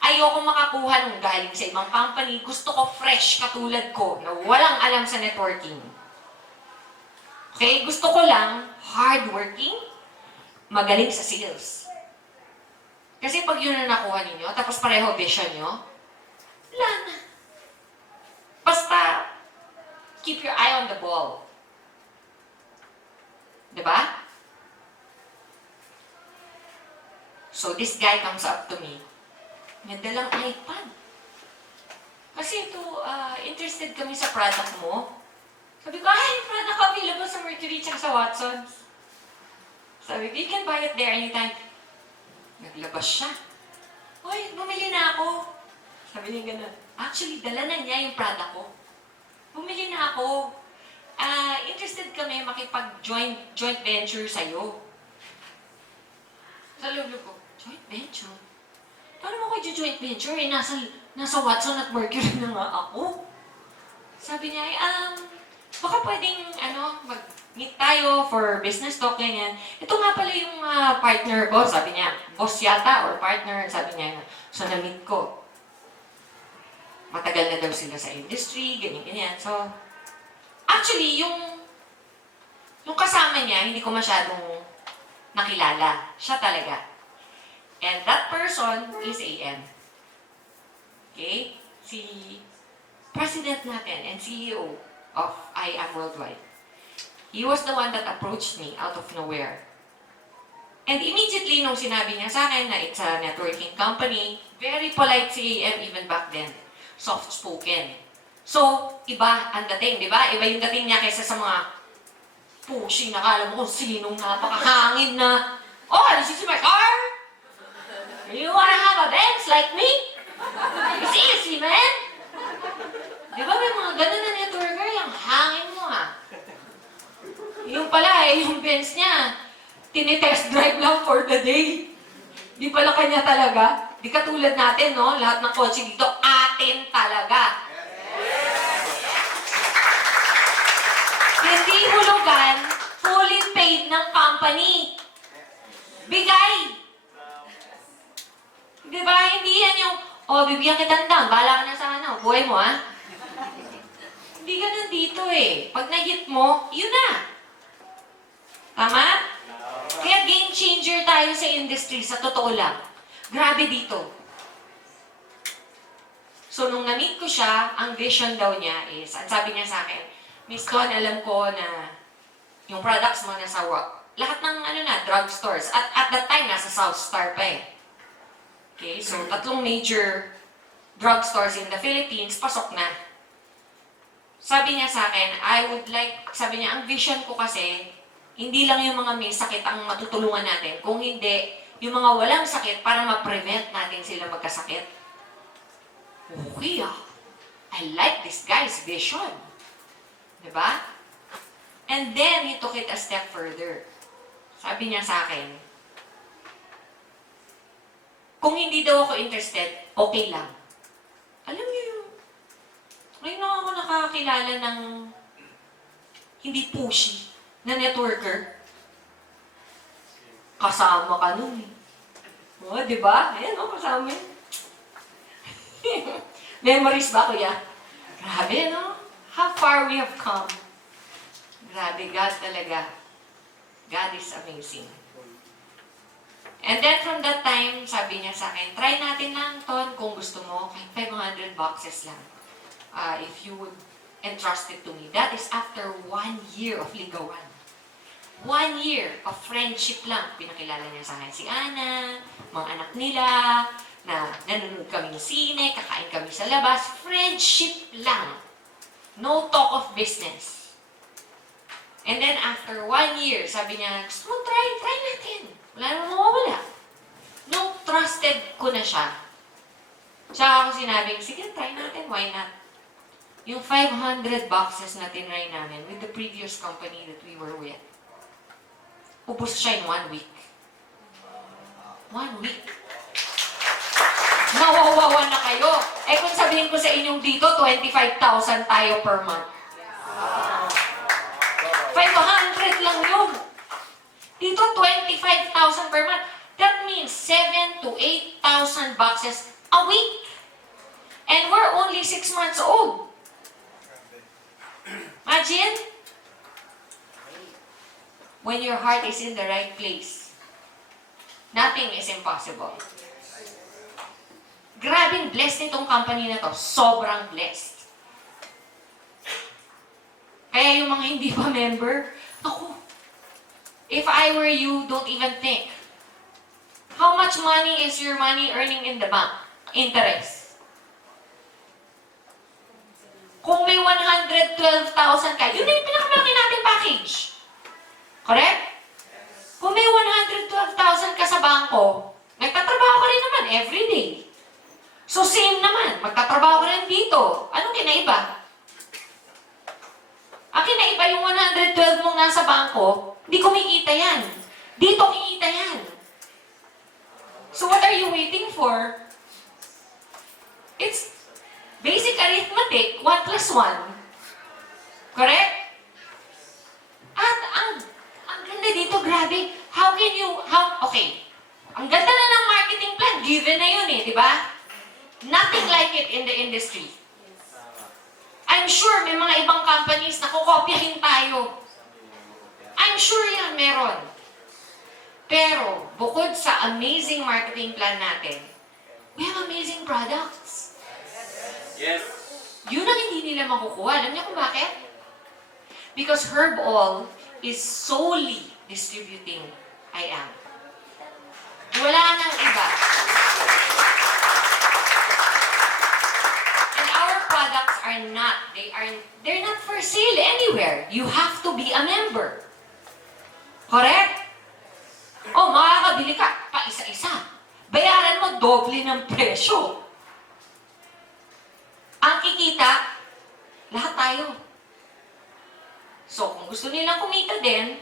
Ayoko makakuha ng galing sa ibang company. Gusto ko fresh katulad ko na walang alam sa networking. Okay? Gusto ko lang hardworking, magaling sa sales. Kasi pag yun na nakuha ninyo, tapos pareho vision nyo, wala na. Basta, keep your eye on the ball. Diba? So this guy comes up to me. May dalang iPad. Kasi ito, interested kami sa product mo. Sabi ko, product available sa Mercury tsaka sa Watson's. Sabi ko, you can buy it there anytime. Naglabas siya. Hoy, bumili na ako. Sabi niya ganun. Actually, dala na niya yung product ko. Bumili na ako. Interested kami makipag-joint venture sa'yo. Sa loob ko, joint venture? Paano mo ko joint venture? Nasa Watson at Mercury na nga ako. Sabi niya, baka pwedeng, mag-meet tayo for business talk, ganyan. Ito nga pala yung partner ko. Sabi niya, boss yata or partner. Sabi niya, so na-meet ko. Matagal na daw sila sa industry, ganyan. So, actually, yung kasama niya, hindi ko masyadong nakilala. Siya talaga. And that person is IAM. Okay? Si President natin and CEO of IAM Worldwide. He was the one that approached me out of nowhere. And immediately, nung sinabi niya sa akin na it's a networking company, very polite si IAM even back then. Soft-spoken. So, iba ang dating, di ba? Iba yung dating niya kaysa sa mga pushy na kala mo kung sinong napakahangin na, this is my car! You wanna have a Benz like me? It's easy, man! Di ba may mga ganun na networker, yung hangin mo Yung pala yung Benz niya, tinitest drive lang for the day. Di pala kanya talaga. Di katulad natin, no? Lahat ng kotse dito, atin talaga. Hindi hulugan, fully paid ng company. Bigay. Di ba? Hindi yan yung, bibigyan kita ng bahala ka na sa buhay mo, Hindi ganun dito eh. Pag na-hit mo, yun na. Tama? Kaya game changer tayo sa industry, sa totoo lang. Grabe dito. So, nung na-meet ko siya, ang vision daw niya is, ang sabi niya sa akin, Miss Con, alam ko na yung products mo nasa lahat ng drugstores. At that time, nasa South Star pa eh. Okay, so 3 major drugstores in the Philippines, pasok na. Sabi niya sa akin, sabi niya, ang vision ko kasi, hindi lang yung mga may sakit ang matutulungan natin. Kung hindi, yung mga walang sakit para ma-prevent natin sila magkasakit. Okay I like this guy's vision. Diba? And then, he took it a step further. Sabi niya sa akin, kung hindi daw ako interested, okay lang. Alam niyo yung, ngayon lang ako nakakilala ng hindi pushy na networker. Kasama ka nun eh. O, diba? Ayan o, kasama yun. Memories ba, kuya? Grabe, no? How far we have come. Grabe, God talaga. God is amazing. And then from that time, sabi niya sa akin, try natin lang, Ton, kung gusto mo, kahit 500 boxes lang. If you would entrust it to me. That is after 1 year of ligawan. 1 year of friendship lang. Pinakilala niya sa akin si Ana, mga anak nila, na nanonood kami ng sine, kakain kami sa labas. Friendship lang. No talk of business. And then after 1 year, sabi niya, gusto mo try natin. Wala naman mawawala. Nung trusted ko na siya, tsaka ako sinabing, sige, try natin, why not? Yung 500 boxes na tinry namin with the previous company that we were with, ubos siya in 1 week. 1 week. Nawawawa na kayo. Eh kung sabihin ko sa inyong dito, 25,000 tayo per month. 500 lang yun. Dito, 25,000 per month. That means 7,000 to 8,000 boxes a week. And we're only 6 months old. Imagine? When your heart is in the right place, nothing is impossible. Grabing blessed nitong company na to. Sobrang blessed. Kaya yung mga hindi pa member, ako, if I were you, don't even think. How much money is your money earning in the bank? Interest. Kung may 112,000 ka, yun na yung pinakamalaki nating package. Correct? Kung may 112,000 ka sa bangko, nagtatrabaho ka rin naman every day. So same naman, magtatrabaho ka rin dito. Anong kinaiba? Ang kinaiba yung 112 mong nasa bangko, hindi kumikita yan. Dito kikita yan. So what are you waiting for? It's basic arithmetic, 1 plus 1. Correct? At ang ganda dito, grabe. Okay. Ang ganda na ng marketing plan, given na yun di ba? Nothing like it in the industry. I'm sure may mga ibang companies na kukopyahin tayo. I'm sure yan meron. Pero, bukod sa amazing marketing plan natin, we have amazing products. Yes. Yun ang hindi nila makukuha. Alam niyo kung bakit? Because Herb All is solely distributing IAM. Wala nang iba. And our products are not, they're not for sale anywhere. You have to be a member. Correct? Oh, makakabili ka pa isa-isa. Bayaran mo doble ng presyo. Ang kikita, lahat tayo. So, kung gusto nilang kumita din,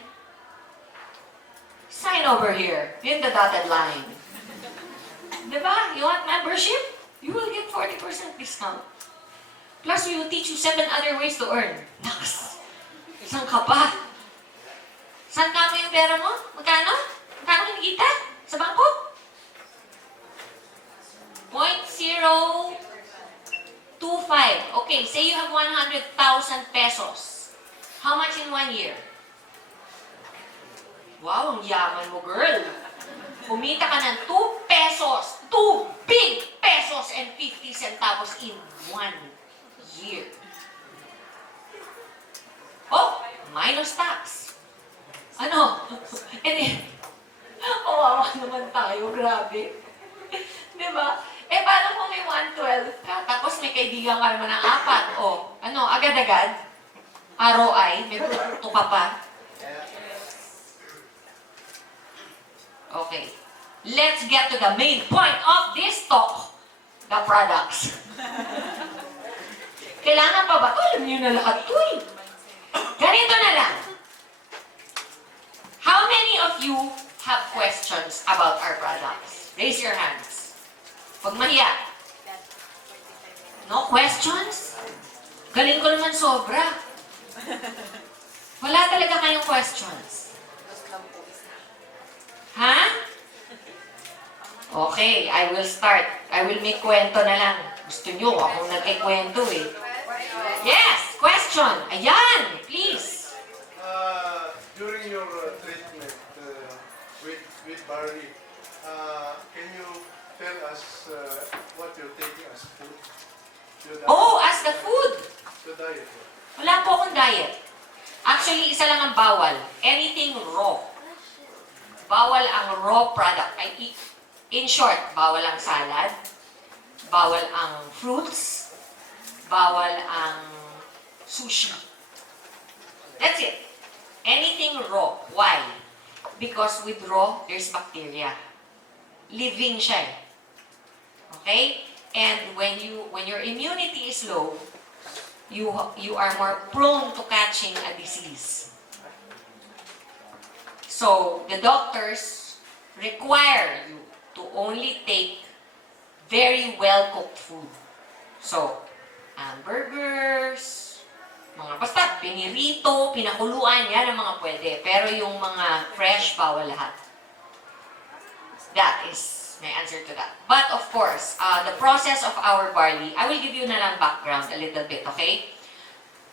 sign over here in the dotted line. Diba? You want membership? You will get 40% discount. Plus, we will teach you 7 other ways to earn. Nakas! Isang ka pa. Saan kamo yung pera mo? Magkano? Magkano kinikita? Sa bangko? 0.025. Okay, say you have 100,000 pesos. How much in 1 year? Wow, ang yaman mo, girl. Kumita ka ng 2 pesos. 2 big pesos and 50 centavos in 1 year. Oh, minus tax. Ano? Kawawa naman tayo, grabe. Diba? Paano kung may 112 ka, tapos may kaibigan ka naman ng 4? O, agad-agad? ROI, may puto ka pa. Okay. Let's get to the main point of this talk. The products. Kailangan pa ba ito? Alam niyo na lahat ito eh. Ganito na lang. How many of you have questions about our products? Raise your hands. Huwag mahiya. No questions? Galing ko naman sobra. Wala talaga kayong questions. Ha? Okay, I will start. I will make kwento na lang. Gusto nyo, akong nagkikwento eh. Yes, question. Ayan, please. During your treatment with barley, can you tell us what you're taking as food? Oh, as the food. The diet. Wala po akong diet. Actually, isa lang ang bawal. Anything raw. Bawal ang raw product. In short, bawal ang salad, bawal ang fruits, bawal ang sushi. That's it. Anything raw. Why? Because with raw, there's bacteria. Living siya. Okay? And when your immunity is low, you are more prone to catching a disease. So, the doctors require you to only take very well-cooked food. So, hamburgers, mga basta pinirito, pinakuluan, yan ang mga pwede. Pero yung mga fresh, bawal lahat. That is my answer to that. But of course, the process of our barley, I will give you na lang background a little bit, okay?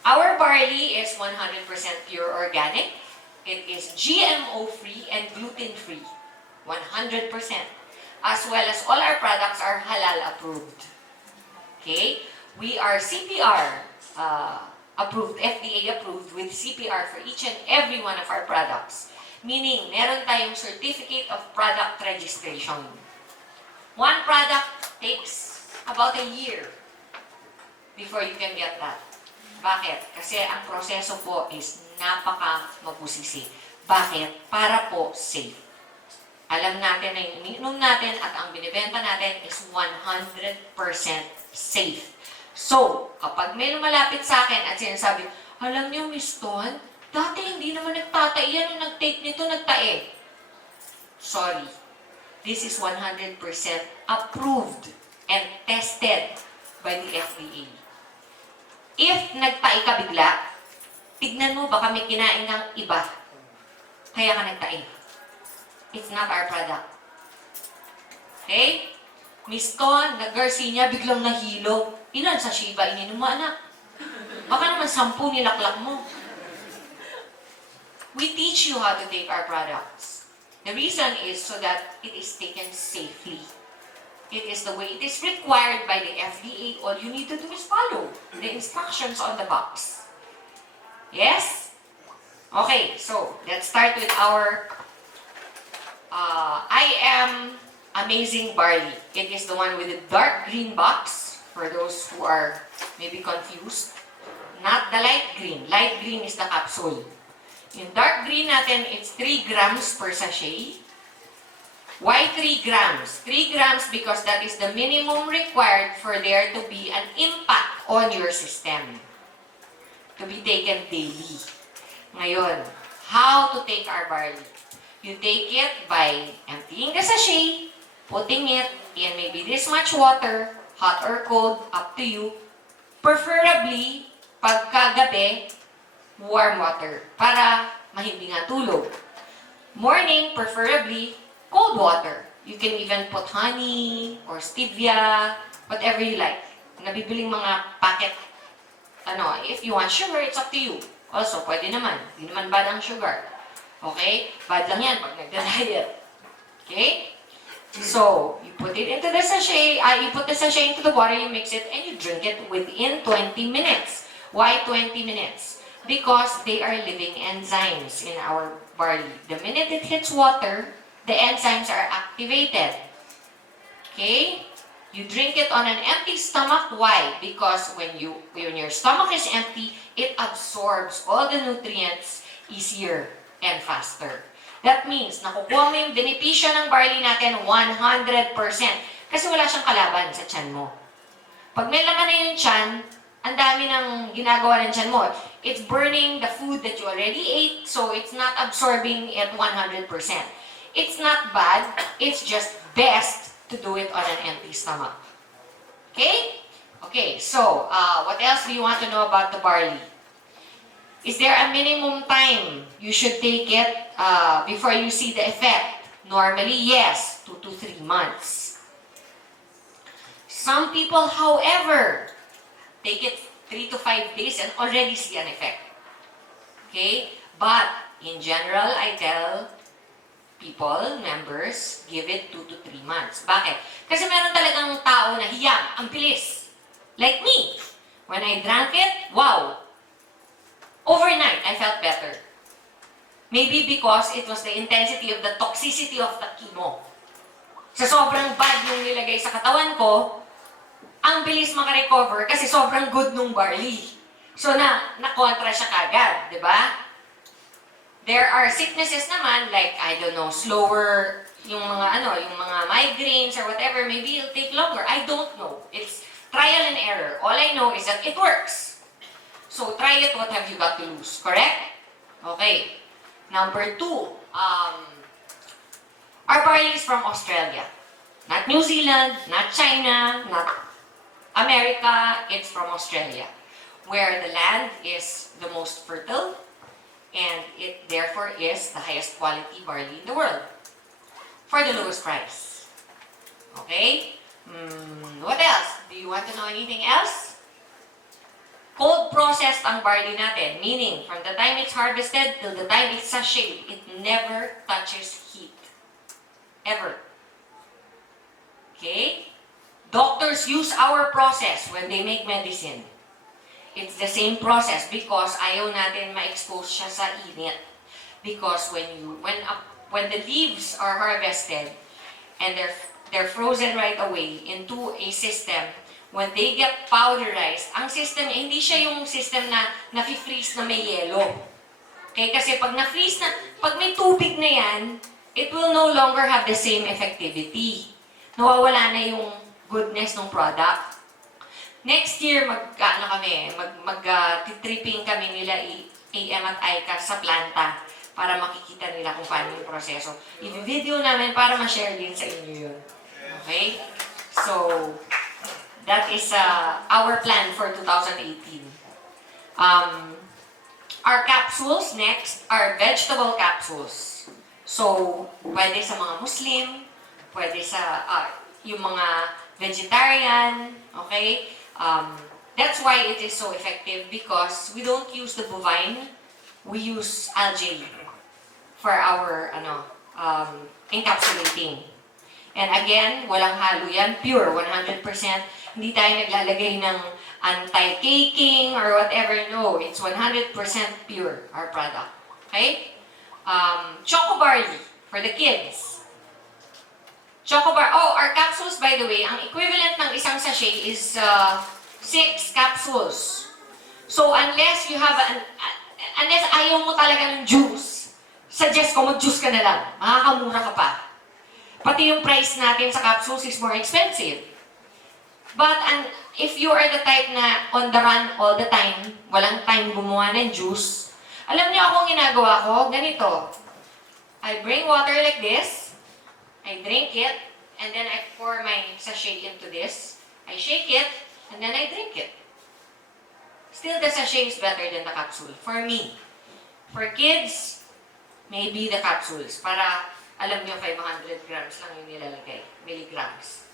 Our barley is 100% pure organic. It is GMO-free and gluten-free. 100%. As well as all our products are halal approved. Okay? We are CPR approved, FDA approved with CPR for each and every one of our products. Meaning, meron tayong certificate of product registration. One product takes about a year before you can get that. Bakit? Kasi ang proseso po is napaka-mabusisi. Bakit? Para po safe. Alam natin na yung iniinom natin at ang binibenta natin is 100% safe. So, kapag may lumalapit sa akin at sinasabi, alam niyo, Miss Ton, dati hindi naman nagtatai yan, nung nag-take nito, nagtae. Sorry. This is 100% approved and tested by the FDA. If nagtae ka bigla, tignan mo, baka may kinain ng iba. Kaya ka nagtae. It's not our product. Okay? Miss Ton, nag-Garcinia, biglang nahilo. Ilan sa Shiba ininom mo, anak? Baka naman 10 nilaklak mo. We teach you how to take our products. The reason is so that it is taken safely. It is the way it is required by the FDA. All you need to do is follow the instructions on the box. Yes? Okay, so let's start with our IAM Amazing Barley. It is the one with the dark green box, for those who are maybe confused. Not the light green. Light green is the capsule. Yung dark green natin, it's 3 grams per sachet. Why 3 grams? 3 grams because that is the minimum required for there to be an impact on your system. To be taken daily. Ngayon, how to take our barley? You take it by emptying the sachet, putting it in maybe this much water, hot or cold, up to you. Preferably, pagkagabi, warm water para mahimbing ang tulog. Morning, preferably, cold water. You can even put honey or stevia, whatever you like. Nabibiling mga packet. If you want sugar, it's up to you. Also, pwede naman. Hindi naman bad ang sugar. Okay? Bad lang yan pag nagda-diet. Okay? So, you put it into the sachet, you put the sachet into the water, you mix it, and you drink it within 20 minutes. Why 20 minutes? Because they are living enzymes in our barley. The minute it hits water, the enzymes are activated. Okay? You drink it on an empty stomach. Why? Because when your stomach is empty, it absorbs all the nutrients easier and faster. That means, nakukuha mo yung benepisyo ng barley natin 100%. Kasi wala siyang kalaban sa tiyan mo. Pag may laman na yung tiyan, ang dami ng ginagawa ng tiyan mo. It's burning the food that you already ate, so it's not absorbing it 100%. It's not bad, it's just best to do it on an empty stomach. Okay? Okay, so, what else do you want to know about the barley? Is there a minimum time you should take it before you see the effect? Normally, yes, 2 to 3 months. Some people, however, take it 3 to 5 days and already see an effect. Okay? But, in general, I tell people, members, give it 2 to 3 months. Bakit? Kasi meron talagang tao na hiyang, ang bilis. Like me. When I drank it, wow! Overnight, I felt better. Maybe because it was the intensity of the toxicity of the chemo. Sa sobrang bad nung nilagay sa katawan ko, ang bilis makarecover kasi sobrang good nung barley. So na-kontra siya kagad, di ba? There are sicknesses naman like, I don't know, slower, yung mga migraines or whatever, maybe it'll take longer. I don't know. It's trial and error. All I know is that it works. So, try it, what have you got to lose? Correct? Okay. Number 2, our barley is from Australia. Not New Zealand, not China, not America, it's from Australia. Where the land is the most fertile, and it therefore is the highest quality barley in the world. For the lowest price. Okay? What else? Do you want to know anything else? Cold processed ang barley natin, meaning from the time it's harvested till the time it's sachet, it never touches heat. Ever. Okay? Doctors use our process when they make medicine. It's the same process because ayaw natin ma-expose siya sa init. Because when the leaves are harvested and they're frozen right away into a system, when they get powderized, ang system, hindi siya yung system na nafi-freeze na may yelo. Okay? Kasi pag na-freeze na, pag may tubig na yan, it will no longer have the same effectivity. Nawawala na yung goodness ng product. Next year, mag-tripping kami nila IAM at ICAS sa planta para makikita nila kung paano yung proseso. I-video namin para ma-share din sa inyo yun. Okay? So, that is our plan for 2018. Our capsules next are vegetable capsules. So, pwede sa mga Muslim, pwede sa yung mga vegetarian, okay? That's why it is so effective because we don't use the bovine, we use algae for our encapsulating. And again, walang halo yan, pure, 100%. Hindi tayo naglalagay ng anti-caking or whatever. No, it's 100% pure, our product. Okay? Choco barley for the kids. Our capsules, by the way, ang equivalent ng isang sachet is 6 capsules. So, unless ayaw mo talaga ng juice, suggest ko mag-juice ka na lang. Makakamura ka pa. Pati yung price natin sa capsules is more expensive. But if you are the type na on the run all the time, walang time gumawa ng juice, alam niyo akong ginagawa ko, ganito. I bring water like this, I drink it, and then I pour my sachet into this, I shake it, and then I drink it. Still, the sachet is better than the capsule, for me. For kids, maybe the capsules, para alam niyo 500 grams lang yung nilalagay, milligrams.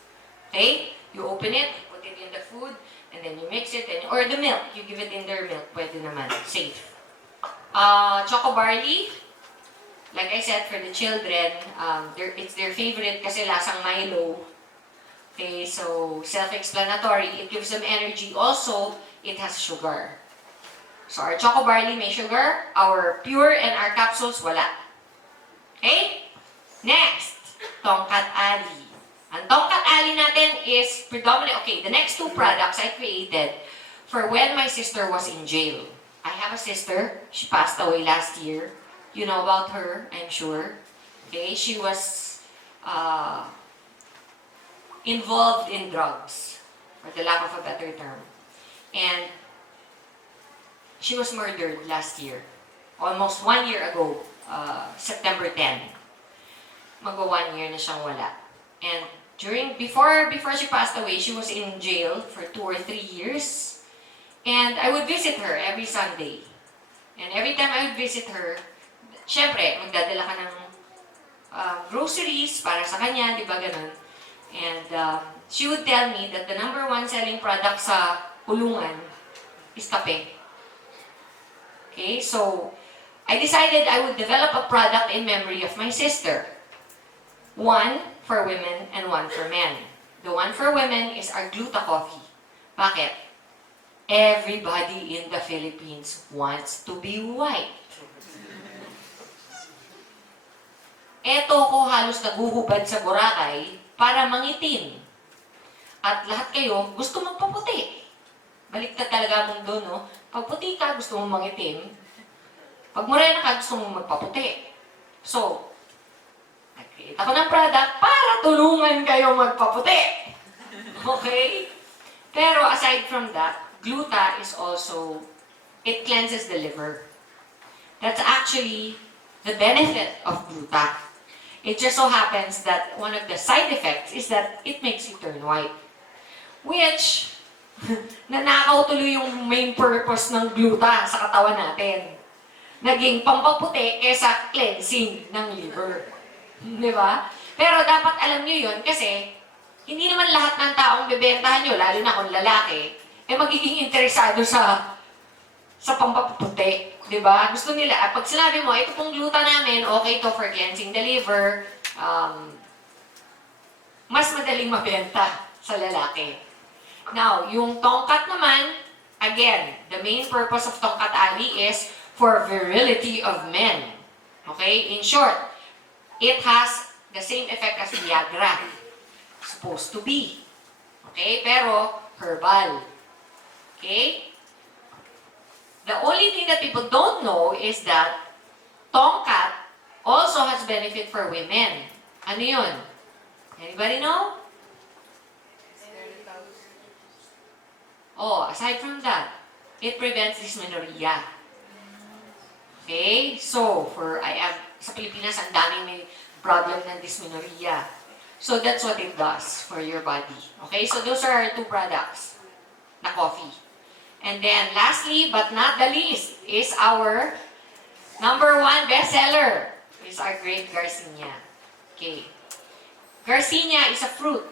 Okay? You open it, you put it in the food, and then you mix it, or the milk, you give it in their milk, pwede naman, safe. Choco barley, Like I said, for the children, it's their favorite kasi lasang Milo. Okay, so self-explanatory. It gives them energy. Also, it has sugar. So our Choco Barley may sugar, our Pure and our capsules wala. Okay? Next, Tongkat Ali. Ang Tongkat Ali natin is predominant. Okay, the next two products I created for when my sister was in jail. I have a sister. She passed away last year. You know about her, I'm sure. Okay, she was involved in drugs, for the lack of a better term. And she was murdered last year. Almost 1 year ago, September 10. Magwa 1 year na siyang wala. And before she passed away, she was in jail for 2 or 3 years. And I would visit her every Sunday. And every time I would visit her, syempre, magdadala ka ng groceries para sa kanya, di ba ganun? And she would tell me that the number 1 selling product sa kulungan is kape. Okay, so I decided I would develop a product in memory of my sister. 1 for women and 1 for men. The 1 for women is our Gluta coffee. Bakit? Everybody in the Philippines wants to be white. Eto ko halos naguhubad sa Boracay para mangitim. At lahat kayo gusto magpaputi. Baliktad talaga ang mundo, no? Pag puti ka, gusto mong mangitim. Pag morena ka, gusto mong magpaputi. So, nag-create ako ng product para tulungan kayo magpaputi. Okay? Pero aside from that, Gluta is also, it cleanses the liver. That's actually the benefit of Gluta. It just so happens that one of the side effects is that it makes you turn white. Which, nanakaw tuloy yung main purpose ng Gluta sa katawan natin. Naging pampaputi kesa cleansing ng liver. Di ba? Pero dapat alam nyo yun kasi hindi naman lahat ng taong bebentahan nyo, lalo na kung lalaki, magiging interesado sa pampaputi. Diba? Gusto nila, pag sinabi mo, ito pong Gluta namin, okay to for cleansing the liver, mas madaling mabenta sa lalaki. Now, yung tongkat naman, again, the main purpose of Tongkat Ali is for virility of men. Okay? In short, it has the same effect as Viagra. Supposed to be. Okay? Pero, herbal. Okay? The only thing that people don't know is that Tongkat also has benefit for women. Ano yun? Anybody know? Oh, aside from that, it prevents dysmenorrhea. Okay? So, sa Pilipinas, ang daming may problem ng dysmenorrhea. So, that's what it does for your body. Okay? So, those are our 2 products na coffee. And then, lastly, but not the least, is our number 1 bestseller. Is our grape Garcinia. Okay. Garcinia is a fruit.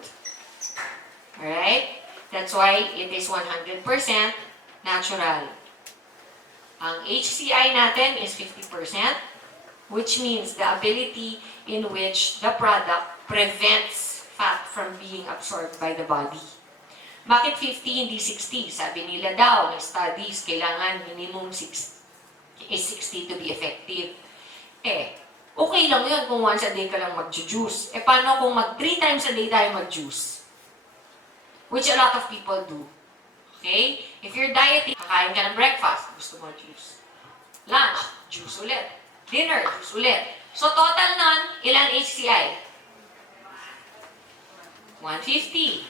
Alright? That's why it is 100% natural. Ang HCI natin is 50%, which means the ability in which the product prevents fat from being absorbed by the body. Bakit 50, hindi 60? Sabi nila daw, may studies, kailangan minimum 60 to be effective. Okay lang yun kung once a day ka lang mag-juice. Paano kung 3 times a day tayo mag-juice? Which a lot of people do. Okay? If you're dieting, kakain ka ng breakfast, gusto mo juice. Lunch, juice ulit. Dinner, juice ulit. So total nun, ilan HCI? 150.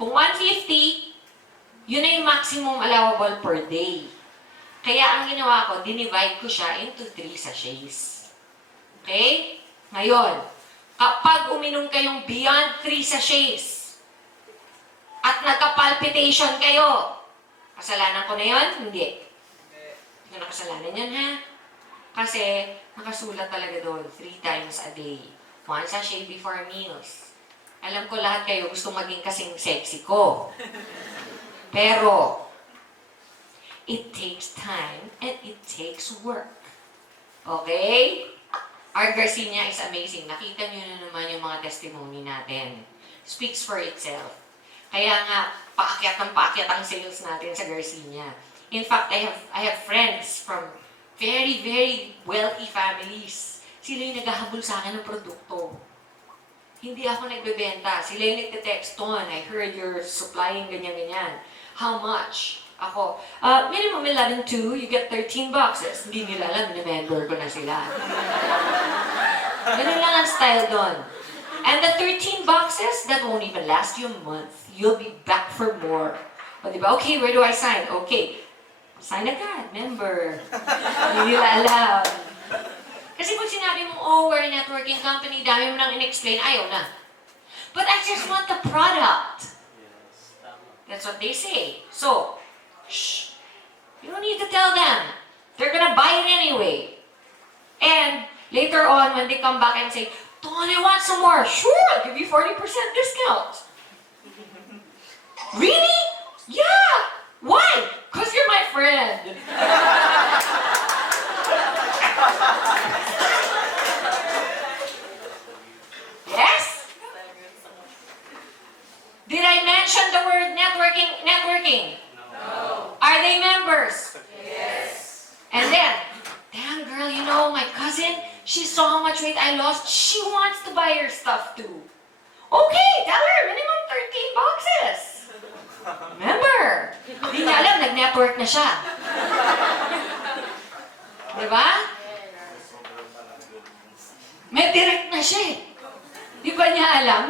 Kung 150, yun na yung maximum allowable per day. Kaya ang ginawa ko, dinivide ko siya into 3 sachets. Okay? Ngayon, kapag uminom kayong beyond 3 sachets, at nagka-palpitation kayo, kasalanan ko na yun? Hindi. Hindi ko na kasalanan yun, ha? Kasi, nakasulat talaga doon, 3 times a day. 1 sachet before meals. Alam ko lahat kayo gusto maging kasing sexy ko. Pero, it takes time and it takes work. Okay? Our Garcinia is amazing. Nakita nyo na naman yung mga testimony natin. Speaks for itself. Kaya nga, paakyat ang sales natin sa Garcinia. In fact, I have friends from very, very wealthy families. Sila yung naghahabol sa akin ng produkto. Hindi ako nagbebenta. Sila yung nagte-text, Ton, I heard you're supplying ganyan-ganyan. How much? Ako, minimum 11.2, you get 13 boxes. Hindi nila alam, na-member ko na sila. Ganun lang ang style doon. And the 13 boxes, that won't even last you a month. You'll be back for more. O diba, okay, where do I sign? Okay, sign agad, member. Hindi nila alam. Kasi pag sinabi mo, oh, we're a networking company, dami mo nang in-explain, ayaw na. But I just want the product. That's what they say. So, shh. You don't need to tell them. They're gonna buy it anyway. And later on, when they come back and say, Don, I want some more. Sure, I'll give you 40% discount. Really? Yeah. Why? Because you're my friend. Yes? Did I mention the word networking? No. Are they members? Yes. And then, damn girl, you know, my cousin, she saw how much weight I lost. She wants to buy your stuff too. Okay, tell her, minimum 13 boxes. Remember, hindi niya alam, nag-network na siya. Diba? May direct na siya eh. Di ba niya alam?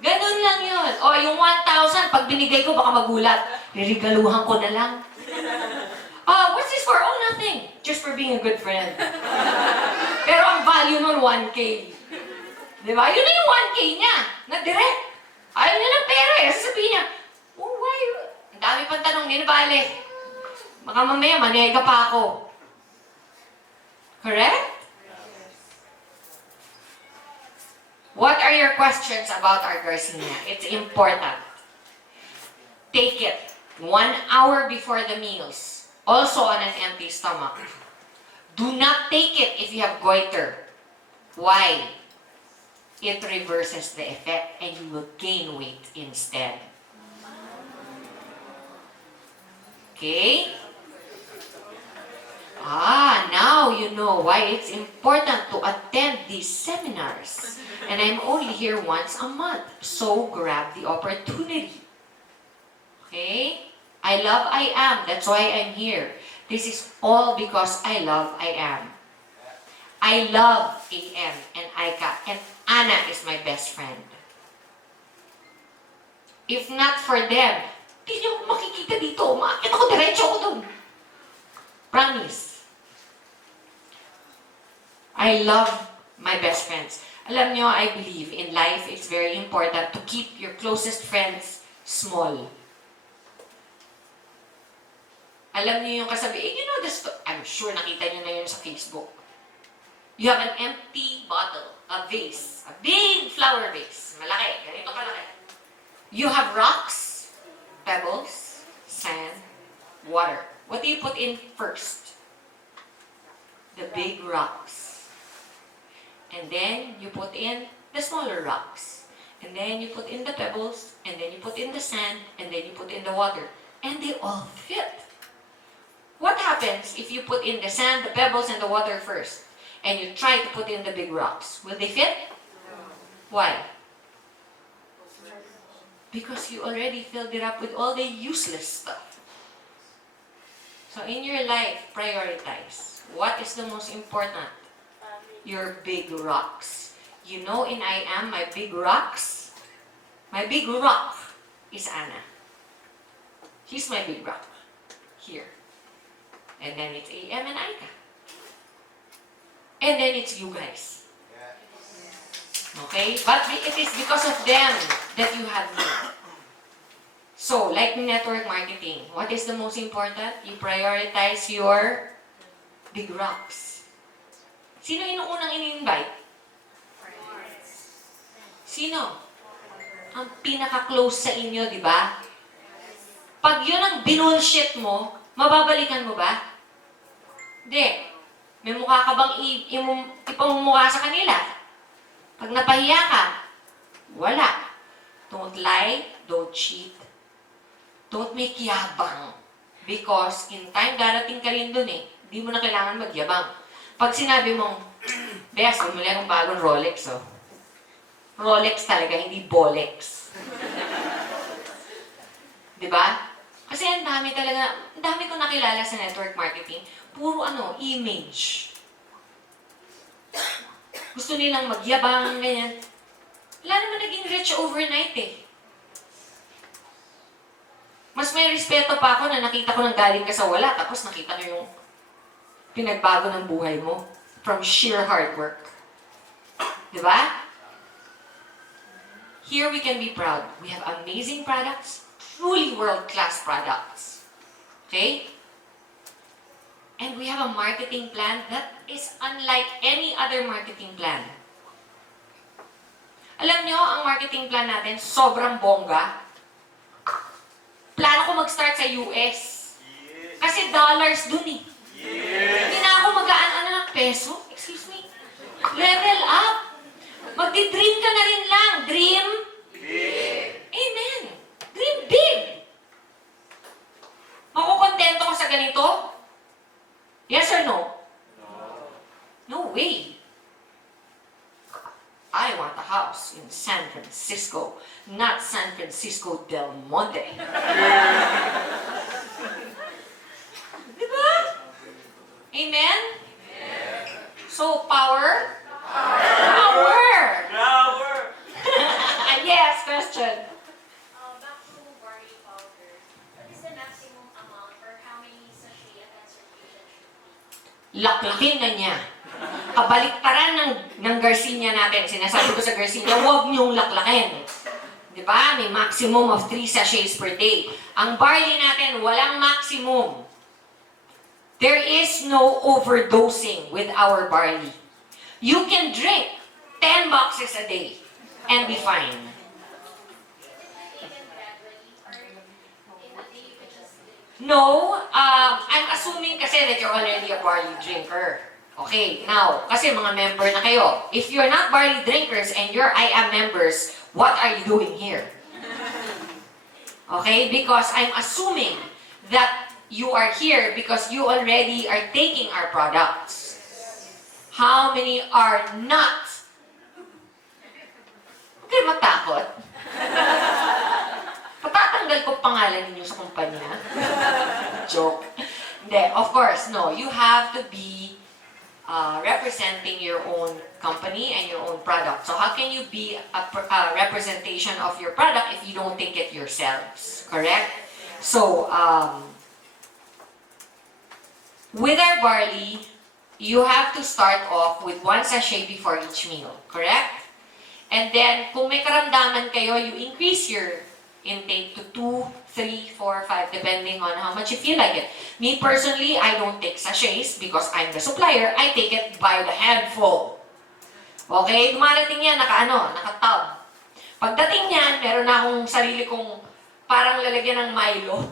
Ganun lang yun. O, yung 1,000, pag binigay ko, baka magulat. Ririgaluhan ko na lang. What's this for? Oh, nothing. Just for being a good friend. Pero ang value nun, 1K. Diba? Yun na yung 1K niya. Na direct. Ayaw niya ng pera eh. Sasabihin niya, oh, why? Ang dami pang tanong, hindi na bale. Baka mamaya, manega pa ako. Correct? What are your questions about our Garcinia? It's important. Take it 1 hour before the meals. Also on an empty stomach. Do not take it if you have goiter. Why? It reverses the effect and you will gain weight instead. Okay? Now you know why it's important to attend these seminars. And I'm only here once a month, so grab the opportunity. Okay? I love IAM, that's why I'm here. This is all because I love IAM. I love AM and ICA, and Anna is my best friend. If not for them, hindi niyo ako makikita dito. Umakit ako, diretso ako dun. Promise. I love my best friends. Alam niyo, I believe in life, it's very important to keep your closest friends small. Alam niyo yung kasabihin, you know this, I'm sure nakita niyo na yun sa Facebook. You have an empty bottle, a vase, a big flower vase. Malaki, ganito kalaki. You have rocks, pebbles, sand, water. What do you put in first? The big rocks. And then you put in the smaller rocks. And then you put in the pebbles, and then you put in the sand, and then you put in the water. And they all fit. What happens if you put in the sand, the pebbles, and the water first, and you try to put in the big rocks? Will they fit? Why? Because you already filled it up with all the useless stuff. So in your life, prioritize. What is the most important? Your big rocks. You know, in IAM, my big rocks, my big rock is Anna. She's my big rock. Here. And then it's AM and ICA. And then it's you guys. Okay? But it is because of them that you have me. So, like network marketing, what is the most important? You prioritize your big rocks. Sino yung unang ini-invite? Sino? Ang pinaka-close sa inyo, di ba? Pag yun ang binulshit mo, mababalikan mo ba? Hindi. May mukha ka bang ipamumukha sa kanila? Pag napahiya ka, wala. Don't lie, don't cheat, don't make yabang. Because in time, darating ka rin dun eh. Hindi mo na kailangan magyabang. Pag sinabi mong, Bes, bumili akong bagong Rolex, oh. Rolex talaga, hindi Bolex. Diba? Kasi ang dami ko nakilala sa network marketing. Puro image. Gusto nilang magyabang, ganyan. Wala naman naging rich overnight eh. Mas may respeto pa ako na nakita ko nang galing ka sa wala, tapos nakita ko yung pinagbago ng buhay mo from sheer hard work. Diba? Here we can be proud. We have amazing products, truly world-class products. Okay? And we have a marketing plan that is unlike any other marketing plan. Alam nyo, ang marketing plan natin, sobrang bongga. Plano ko mag-start sa US. Kasi dollars dun eh. Hindi na ako mag-aan ng peso. Excuse me. Level up. Magdi-dream ka na rin lang. Dream big. Amen. Dream big. Makukontento ko sa ganito? Yes or no? No way. I want a house in San Francisco, not San Francisco del Monte. Diba? Amen? So, power? Power! Yes, question. Back to barley powder. What is the maximum amount or how many sachet a concentration should be? Laklakin na niya. Kabaliktaran ng Garcinia natin. Sinasabi ko sa Garcinia, huwag niyong laklakin. Diba? May maximum of 3 sachets per day. Ang barley natin, walang maximum. There is no overdosing with our barley. You can drink 10 boxes a day and be fine. Taken gradually or in a day you just drink? No, I'm assuming kasi that you're already a barley drinker. Okay, now, kasi mga member na kayo. If you're not barley drinkers and you're IAM members, what are you doing here? Okay, because I'm assuming that you are here because you already are taking our products. How many are not? Huwag kayo matakot. Patatanggal ko pangalan ninyo sa kumpanya. Joke. Hindi, of course, no. You have to be representing your own company and your own product. So how can you be a representation of your product if you don't take it yourselves? Correct? So, with our barley, you have to start off with 1 sachet before each meal. Correct? And then, kung may karamdaman kayo, you increase your intake to 2, 3, 4, 5, depending on how much you feel like it. Me personally, I don't take sachets because I'm the supplier. I take it by the handful. Okay? Dumarating yan, naka-tub. Pagdating niyan, meron na akong sarili kong parang lalagyan ng Milo.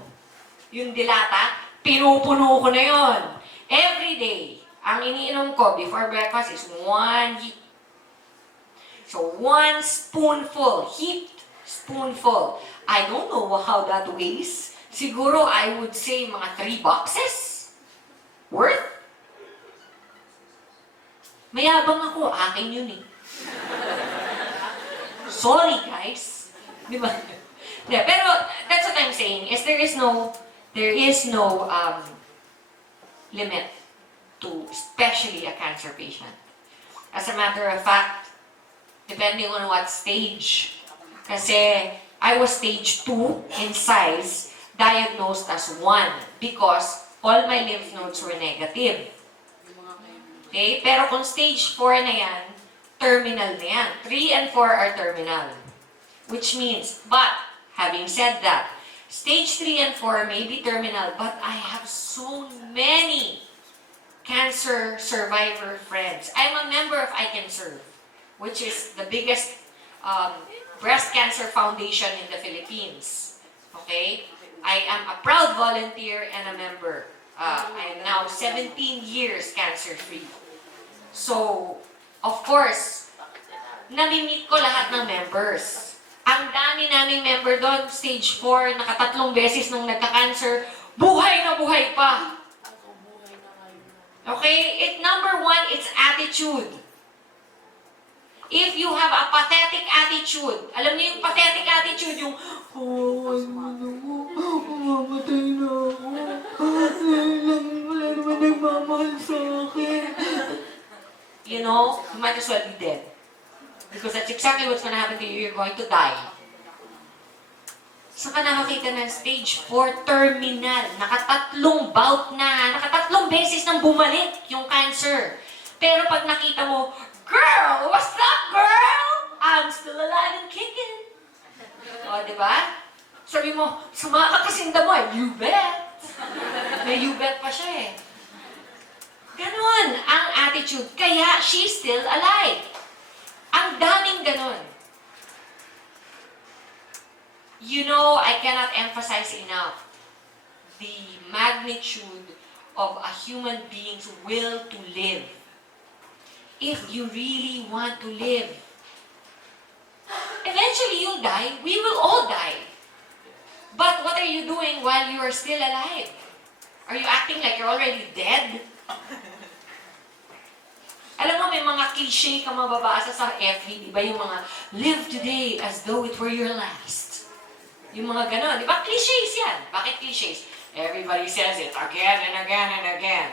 Yung dilata, pinupuno ko na yon. Every day, ang iniinom ko before breakfast is 1 heap. So, 1 spoonful, heaped spoonful. I don't know how that weighs. Siguro, I would say mga 3 boxes worth. Mayabang ako, akin yun eh. Sorry, guys. Di ba? Yeah, pero that's what I'm saying, is there is no limit to especially a cancer patient. As a matter of fact, depending on what stage. Kasi I was stage 2 in size, diagnosed as 1 because all my lymph nodes were negative. Okay? Pero kung stage 4 na yan, terminal na yan. 3 and 4 are terminal. Which means, but, having said that, stage 3 and 4 may be terminal, but I have so many cancer survivor friends. I'm a member of I Can Serve, which is the biggest breast cancer foundation in the Philippines. Okay? I am a proud volunteer and a member I'm now 17 years cancer-free. So, of course, nami-meet ko lahat ng members. Ang dami naming member doon, stage 4, nakatatlong beses nung nagka-cancer, buhay na buhay pa. Okay? Number 1, it's attitude. If you have a pathetic attitude, alam niyo yung pathetic attitude, yung, mamatay na ako. Wala naman nagmamahal sa akin. You know, you might as well be dead. Because that's exactly what's gonna happen to you. You're going to die. Saan ka nakakita ng stage 4 terminal? Nakatatlong bout na, nakatatlong beses nang bumalik yung cancer. Pero pag nakita mo, girl, what's up, girl? I'm still alive and kicking. O, di ba? Sabi mo, sumaka kasinda mo, you bet. May you bet pa siya eh. Ganon ang attitude. Kaya she's still alive. Ang daming ganon. You know, I cannot emphasize enough the magnitude of a human being's will to live. If you really want to live, eventually you'll die. We will all die. But what are you doing while you are still alive? Are you acting like you're already dead? Alam mo, may mga cliche ka mababasa sa FB, di ba? Yung mga, live today as though it were your last. Yung mga ganon, di ba? Clichés yan. Bakit clichés? Everybody says it again and again and again.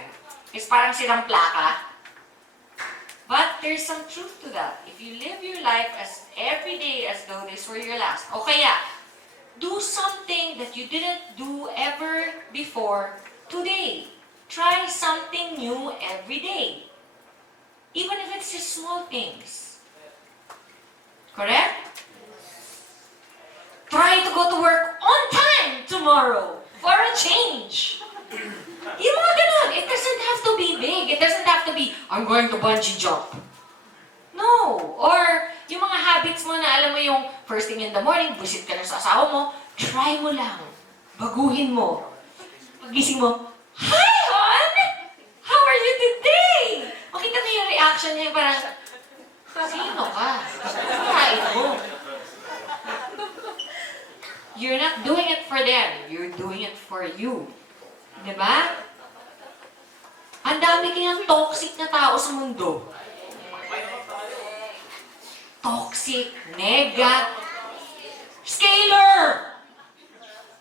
It's parang silang plaka. But there's some truth to that. If you live your life as every day as though this were your last, o kaya, do something that you didn't do ever before today. Try something new every day. Even if it's just small things. Correct? Try to go to work on time tomorrow for a change. Yung mga ganun. It doesn't have to be big. It doesn't have to be, I'm going to bungee jump. No. Or yung mga habits mo na alam mo yung first thing in the morning, visit ka na sa asawa mo, try mo lang. Baguhin mo. Pagising mo, hi, hon! How are you today? Makita mo yung reaction niya, parang, sino ka? Kain mo. You're not doing it for them. You're doing it for you. Diba? Ang dami kayang toxic na tao sa mundo. Toxic, nega, scaler!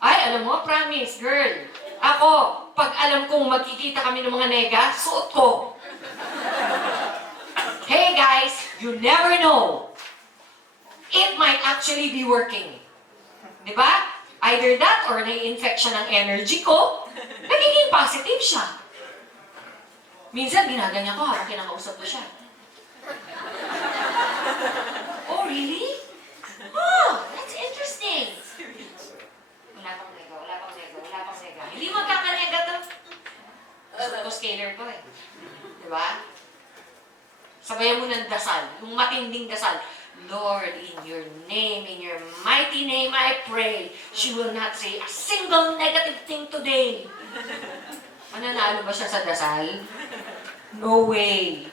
Ay, alam mo, promise, girl. Ako, pag alam kong magkikita kami ng mga nega, suot ko. Hey guys, you never know. It might actually be working. Diba? Either that or nai-infect siya ng energy ko, nagiging positive siya. Minsan, ginaganyan ko habang kinakausap ko siya. Oh, really? Oh, that's interesting. Wala pang nega, wala pang nega, wala pang nega. Hindi magkakanega to. Gusto ko scaler ko eh. Diba? Sabayan mo ng dasal, yung matinding dasal. Lord, in your name, in your mighty name, I pray, she will not say a single negative thing today. Mananalo ba siya sa dasal? No way.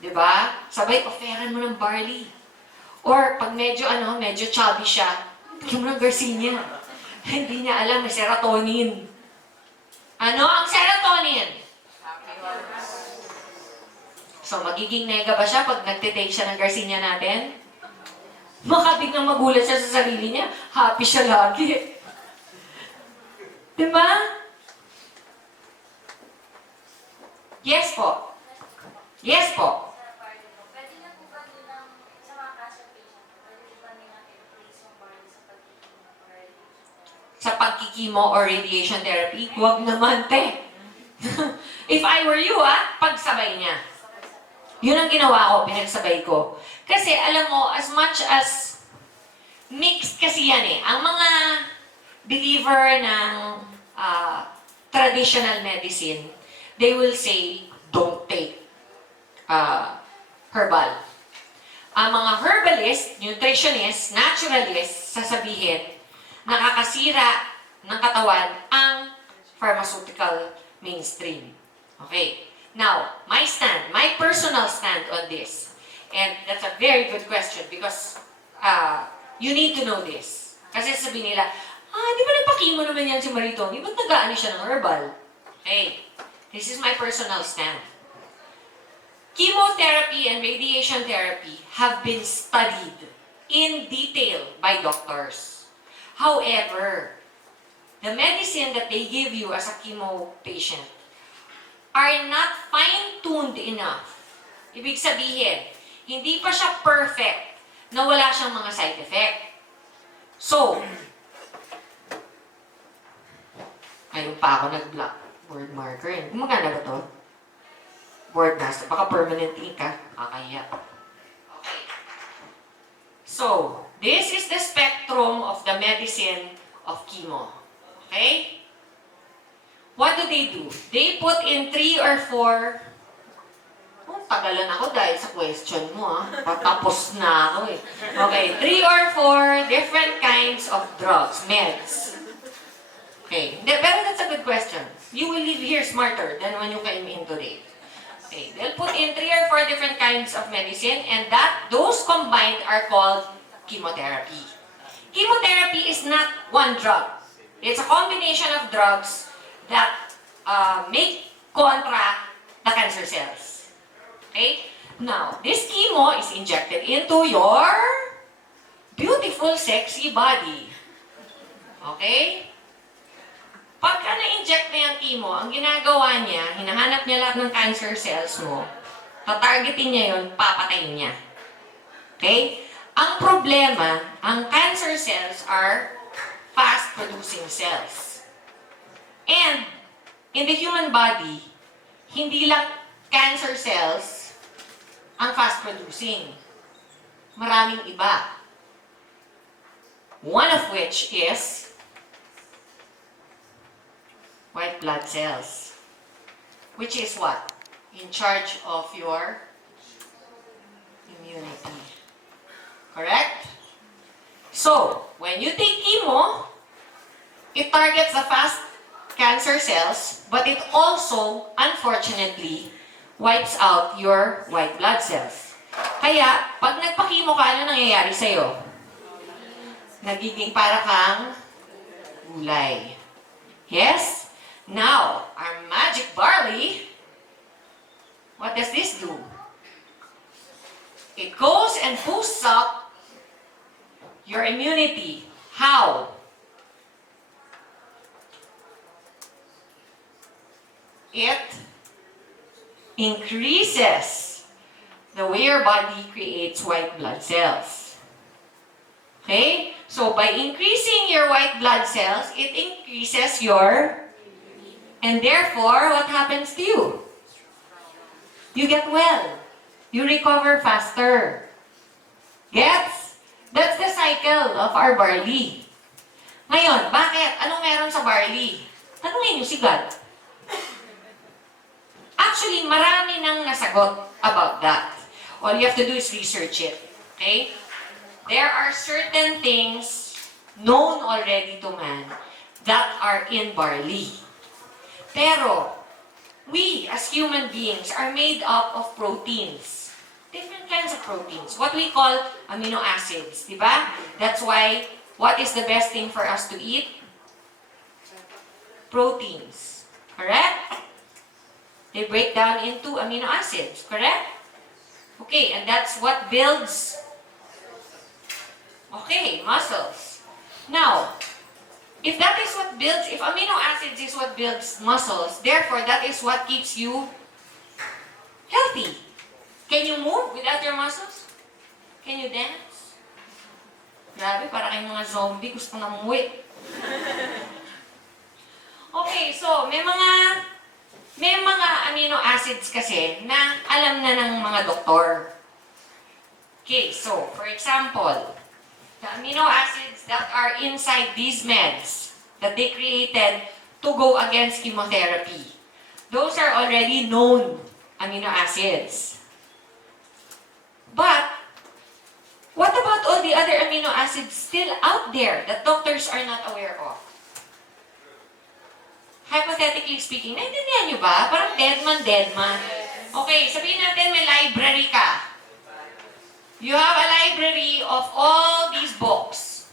Diba? Sabay, offeran mo ng barley. Or, pag medyo chubby siya, bigyan mo ng Garcinia. Hindi niya alam, may serotonin. Ano ang serotonin? So, magiging nega ba siya pag nagtitake siya ng Garcinia natin? Makabiglang magulat siya sa sarili niya. Happy siya lagi. Diba? Yes po. Yes po. Pwede na po ba nilang, sa mga cancer patient, pwede ba nilang i-replace yung barley sa pagkikimo or radiation therapy? Sa pagkikimo or radiation therapy? Huwag naman, te. If I were you, pagsabay niya. Yun ang ginawa ko, pinagsabay ko. Kasi alam mo, as much as mixed kasi yan eh. Ang mga believer ng traditional medicine, they will say, don't take herbal. Ang mga herbalist, nutritionist, naturalist, sasabihin, nakakasira ng katawan ang pharmaceutical mainstream. Okay. Now, my personal stand on this, and that's a very good question because you need to know this. Kasi sabihin nila, di ba nagpa-chemo naman yan si Maritoni? Ba't nag-aani siya ng herbal? Okay. This is my personal stand. Chemotherapy and radiation therapy have been studied in detail by doctors. However, the medicine that they give you as a chemo patient are not fine-tuned enough. Ibig sabihin, hindi pa siya perfect na wala siyang mga side effect. So, ayun pa ako nag-block word marker. Gumagana ba to? Word master. Baka permanent ink ha. Kakaya. Okay. So, this is the spectrum of the medicine of chemo. Okay? What do? They put in 3 or 4. Tagalan ako dahil sa question mo ha. Patapos na ako eh. Okay, 3 or 4 different kinds of drugs, meds. Okay, pero that's a good question. You will leave here smarter than when you came in today. Okay, they'll put in 3 or 4 different kinds of medicine and those combined are called chemotherapy. Chemotherapy is not one drug. It's a combination of drugs that make contra the cancer cells. Okay? Now, this chemo is injected into your beautiful, sexy body. Okay? Pagka na-inject na yung chemo, ang ginagawa niya, hinahanap niya lahat ng cancer cells mo, tatargetin niya yun, papatayin niya. Okay? Ang problema, ang cancer cells are fast-producing cells. And, in the human body, hindi lang cancer cells ang fast-producing. Maraming iba. One of which is white blood cells. Which is what? In charge of your immunity. Correct? So, when you take chemo, it targets the fast cancer cells, but it also, unfortunately, wipes out your white blood cells. Kaya, pag nagpa-chemo ka, ano nangyayari sa'yo? Nagiging para kang gulay. Yes? Now, our magic barley, what does this do? It goes and boosts up your immunity. How? It increases the way your body creates white blood cells. Okay? So, by increasing your white blood cells, it increases your... And therefore, what happens to you? You get well. You recover faster. Gets? That's the cycle of our barley. Ngayon, bakit? Anong meron sa barley? Tanungin niyo si God. Actually, marami nang nasagot about that. All you have to do is research it. Okay? There are certain things known already to man that are in barley. Pero, we as human beings are made up of proteins. Different kinds of proteins. What we call amino acids. Diba? That's why, what is the best thing for us to eat? Proteins. Correct? They break down into amino acids. Correct? Okay, and that's what builds, muscles. Now, if that is what builds, if amino acids is what builds muscles, therefore that is what keeps you healthy. Can you move without your muscles? Can you dance? Grabe, para kayong mga zombie, gusto na umuwi. Okay, so may mga amino acids kasi na alam na ng mga doktor. Okay, so for example, the amino acids that are inside these meds that they created to go against chemotherapy, those are already known amino acids. But, what about all the other amino acids still out there that doctors are not aware of? hypothetically speaking, naintindihan nyo ba? Parang dead man. Okay, sabihin natin may library ka. You have a library of all these books.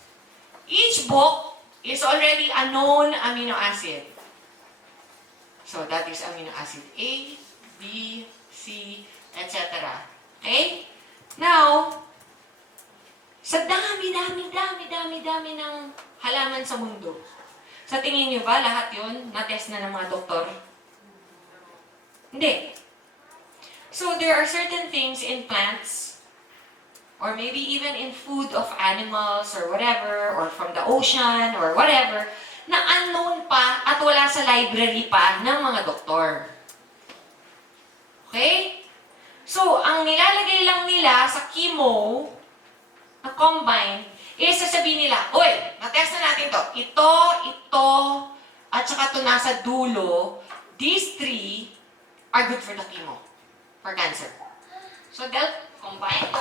Each book is already a known amino acid. So that is amino acid A, B, C, etc. Okay? Now, sa dami ng halaman sa mundo, sa tingin nyo ba lahat yun na-test na ng mga doktor? Hindi. So there are certain things in plants, or maybe even in food of animals or whatever, or from the ocean or whatever, na unknown pa at wala sa library pa ng mga doktor. Okay? So, ang nilalagay lang nila sa chemo, na combine, is sasabihin nila, oy, na-test na natin to. Ito, at saka ito nasa dulo, these three are good for the chemo, for cancer. So, they'll combine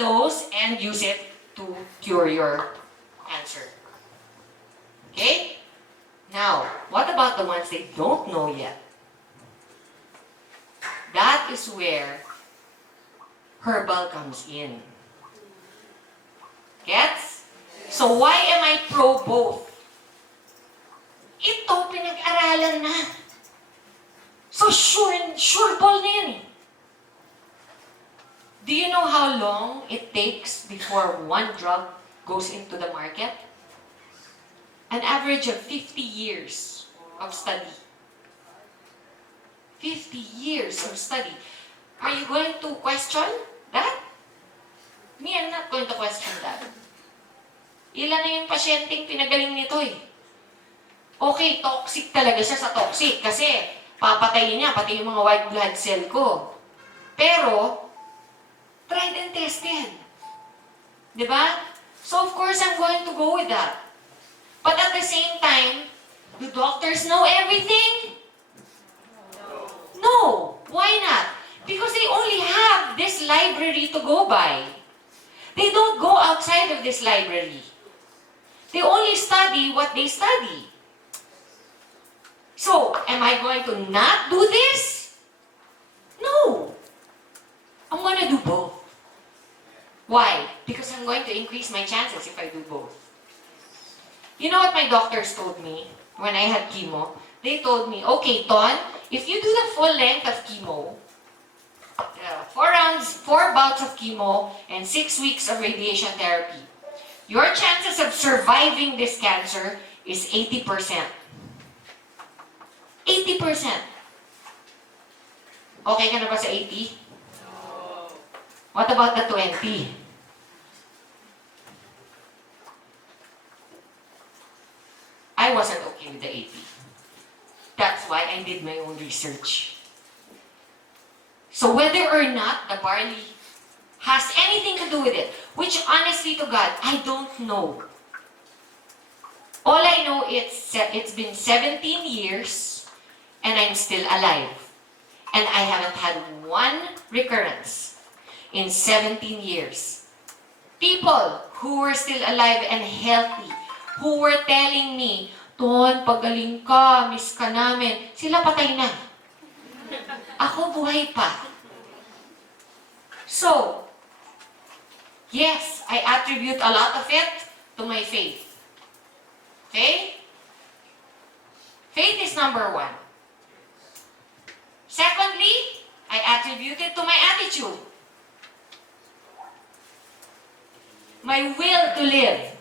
those and use it to cure your cancer. Okay? Now, what about the ones they don't know yet? That is where herbal comes in. Gets? So why am I pro both? Ito, pinag-aralan na. So sure ball na yan eh. Do you know how long it takes before one drug goes into the market? An average of 50 years of study. 50 years of study. Are you going to question that? Me, I'm not going to question that. Ilan na yung pasyenteng pinagaling nito eh. Okay, toxic talaga siya sa toxic kasi papatayin niya pati yung mga white blood cell ko. Pero, tried and tested. Diba? So of course, I'm going to go with that. But at the same time, do doctors know everything? No. Why not? Because they only have this library to go by. They don't go outside of this library. They only study what they study. So, am I going to not do this? No. I'm going to do both. Why? Because I'm going to increase my chances if I do both. You know what my doctors told me when I had chemo? They told me, okay, Ton, if you do the full length of chemo, 4 bouts of chemo, and 6 weeks of radiation therapy, your chances of surviving this cancer is 80%. 80%. Okay ka na ba sa 80? What about the 20? I wasn't okay with the 80. That's why I did my own research. So whether or not the barley has anything to do with it, which honestly to God, I don't know. All I know is it's been 17 years and I'm still alive. And I haven't had one recurrence in 17 years. People who were still alive and healthy, who were telling me, Ton, pagaling ka, miss ka namin. Sila patay na. Ako buhay pa. So, yes, I attribute a lot of it to my faith. Okay? Faith is number 1. Secondly, I attribute it to my attitude. My will to live.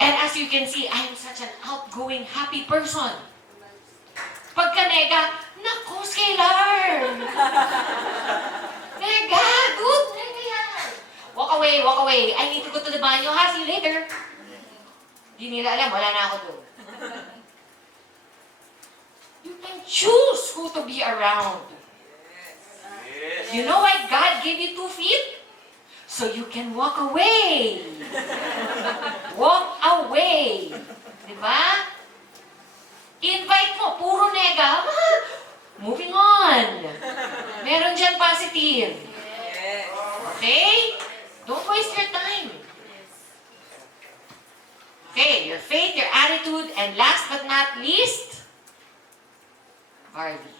And as you can see, I am such an outgoing, happy person. Pagka nega, nako, scalar! Nega, good, nega yan! Walk away. I need to go to the banyo, ha? See you later. Di nila alam, wala na ako doon. You can choose who to be around. Yes. You know why God gave you 2 feet? So you can walk away. Walk away. Diba? Invite mo, puro nega. Moving on. Meron dyan positive. Okay? Don't waste your time. Okay, your faith And last but not least, barley.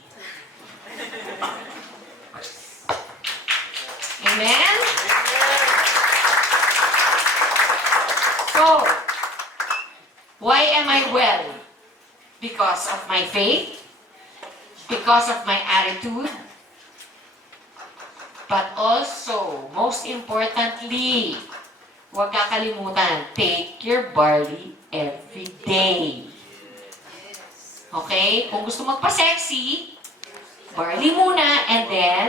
Amen? So, why am I well? Because of my faith, because of my attitude, but also, most importantly, huwag kakalimutan, take your barley every day. Okay? Kung gusto magpa-sexy, barley muna, and then,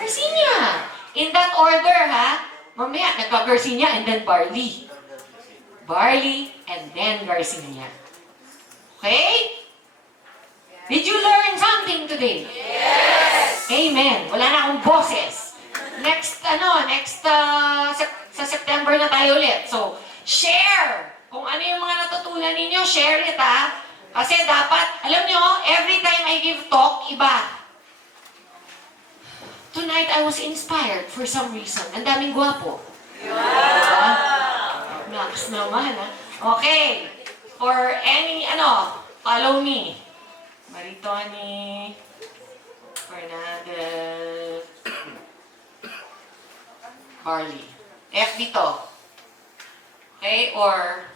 Garcinia. In that order, ha? Mamaya, nagka-Garcinia, and then barley. Barley, and then Garcinia. Okay? Did you learn something today? Yes! Amen. Wala na akong boses. Next, sa September na tayo ulit. So, share! Kung ano yung mga natutunan ninyo, share it, ha? Kasi dapat, alam nyo, every time I give talk, iba. Tonight, I was inspired for some reason. Ang daming gwapo. Wow! Nakas naman, ha? Okay. For any, follow me. Maritoni, Fernandez, barley. F dito. Okay? Or,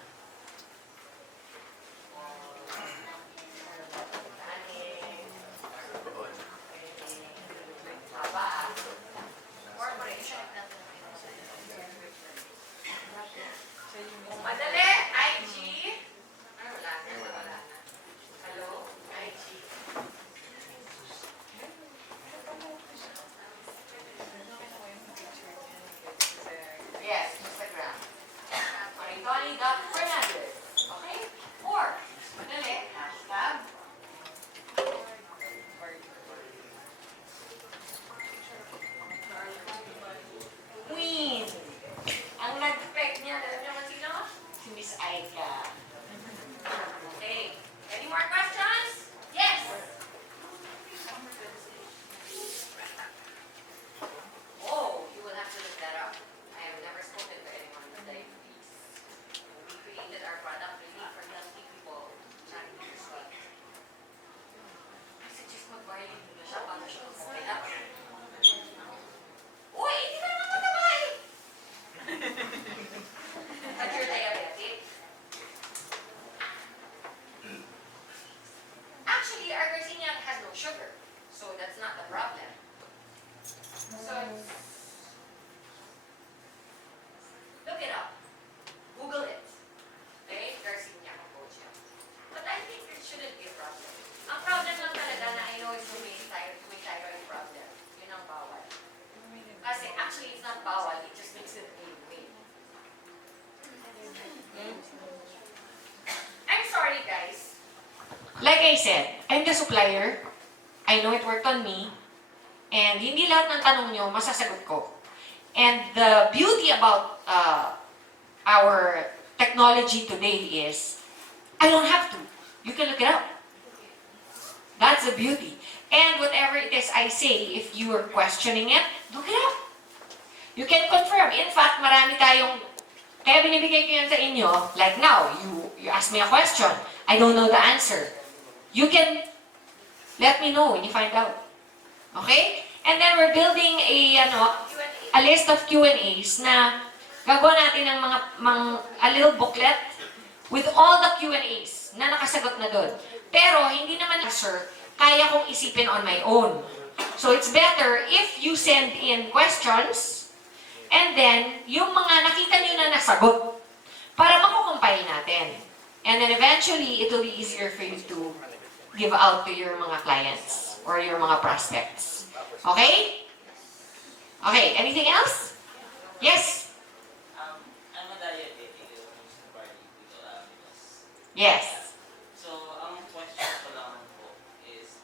madali, IG. Wala. Hello, IG. Yes, Instagram. Maritoni.Fernandez. Okay? Or, madali, hashtag. Queen. Ang nag-peg niya, alam niyo kung sino? Si Miss Aika. Okay. Any more questions? Yes! Oh, you will have to look that up. I have never spoken to anyone with diabetes. We created our product really for healthy people trying to lose weight. I suggest mag-barley muna siya para siya okay na. Uy, hindi ka naman matabay! But you're diabetic? Actually, our Garcinia has no sugar, so that's not the problem. So, look it up. Google it. Okay? Garcinia kombucha. But I think it shouldn't be a problem. Ang problem lang talaga na I know it's may thyroid problem. Yun ang bawal. Kasi actually, it's not bawal. It just makes it gain weight. I'm sorry, guys. Like I said, I'm the supplier. I know it worked on me. And hindi lahat ng tanong nyo, masasagot ko. And the beauty about our technology today is, I don't have to. You can look it up. That's the beauty. And whatever it is I say, if you are questioning it, look it up. You can confirm. In fact, marami tayong, kaya binibigay ko yan sa inyo, like now, you ask me a question, I don't know the answer. You can let me know when you find out. Okay? And then we're building a list of Q&As na gagawa natin ng a little booklet with all the Q&As na nakasagot na doon. Pero hindi naman answer, kaya kong isipin on my own. So it's better if you send in questions and then yung mga nakita nyo na nasagot para makukompile natin. And then eventually, it will be easier for you to give out to your mga clients or your mga prospects. Okay? Okay, anything else? Yes? I'm a diabetic. Yes. So, ang question ko lang po is,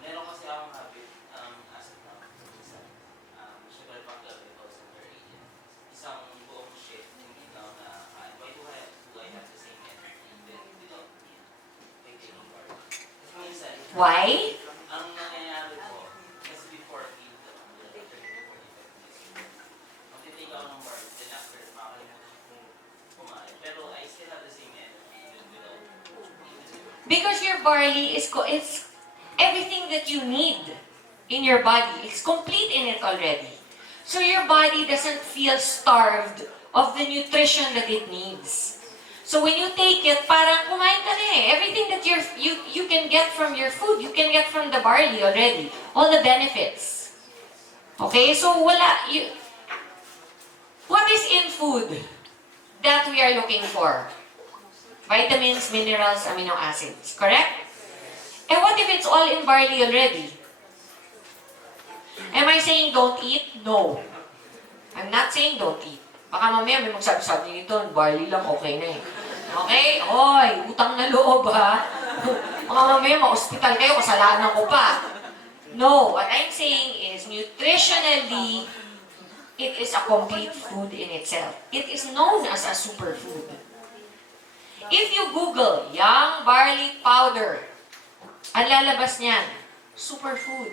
meron kasi akong habit as of now, sugar pack level 2008. Isang buong shift, hindi na ako nakakain. Why do I have the same energy without taking a bar? Kasi minsan, Why? ang nangyayari po, kasi before eat, magtitake ako ng bar, then after, makakalimutan kong kumain. Pero I still have the same energy without barley it's everything that you need in your body. It's complete in it already. So your body doesn't feel starved of the nutrition that it needs. So when you take it, parang kumain ka na eh. Everything that you can get from your food, you can get from the barley already. All the benefits. Okay, so what is in food that we are looking for? Vitamins, minerals, amino acids. Correct? And what if it's all in barley already? Am I saying don't eat? No. I'm not saying don't eat. Baka mamaya may magsabi-sabi nito, barley lang okay na eh. Okay? Oy, utang na loob ha. Baka mamaya ma-hospital kayo, kasalanan ko pa. No, what I'm saying is nutritionally, it is a complete food in itself. It is known as a superfood. If you Google young barley powder, ang lalabas niyan, superfood.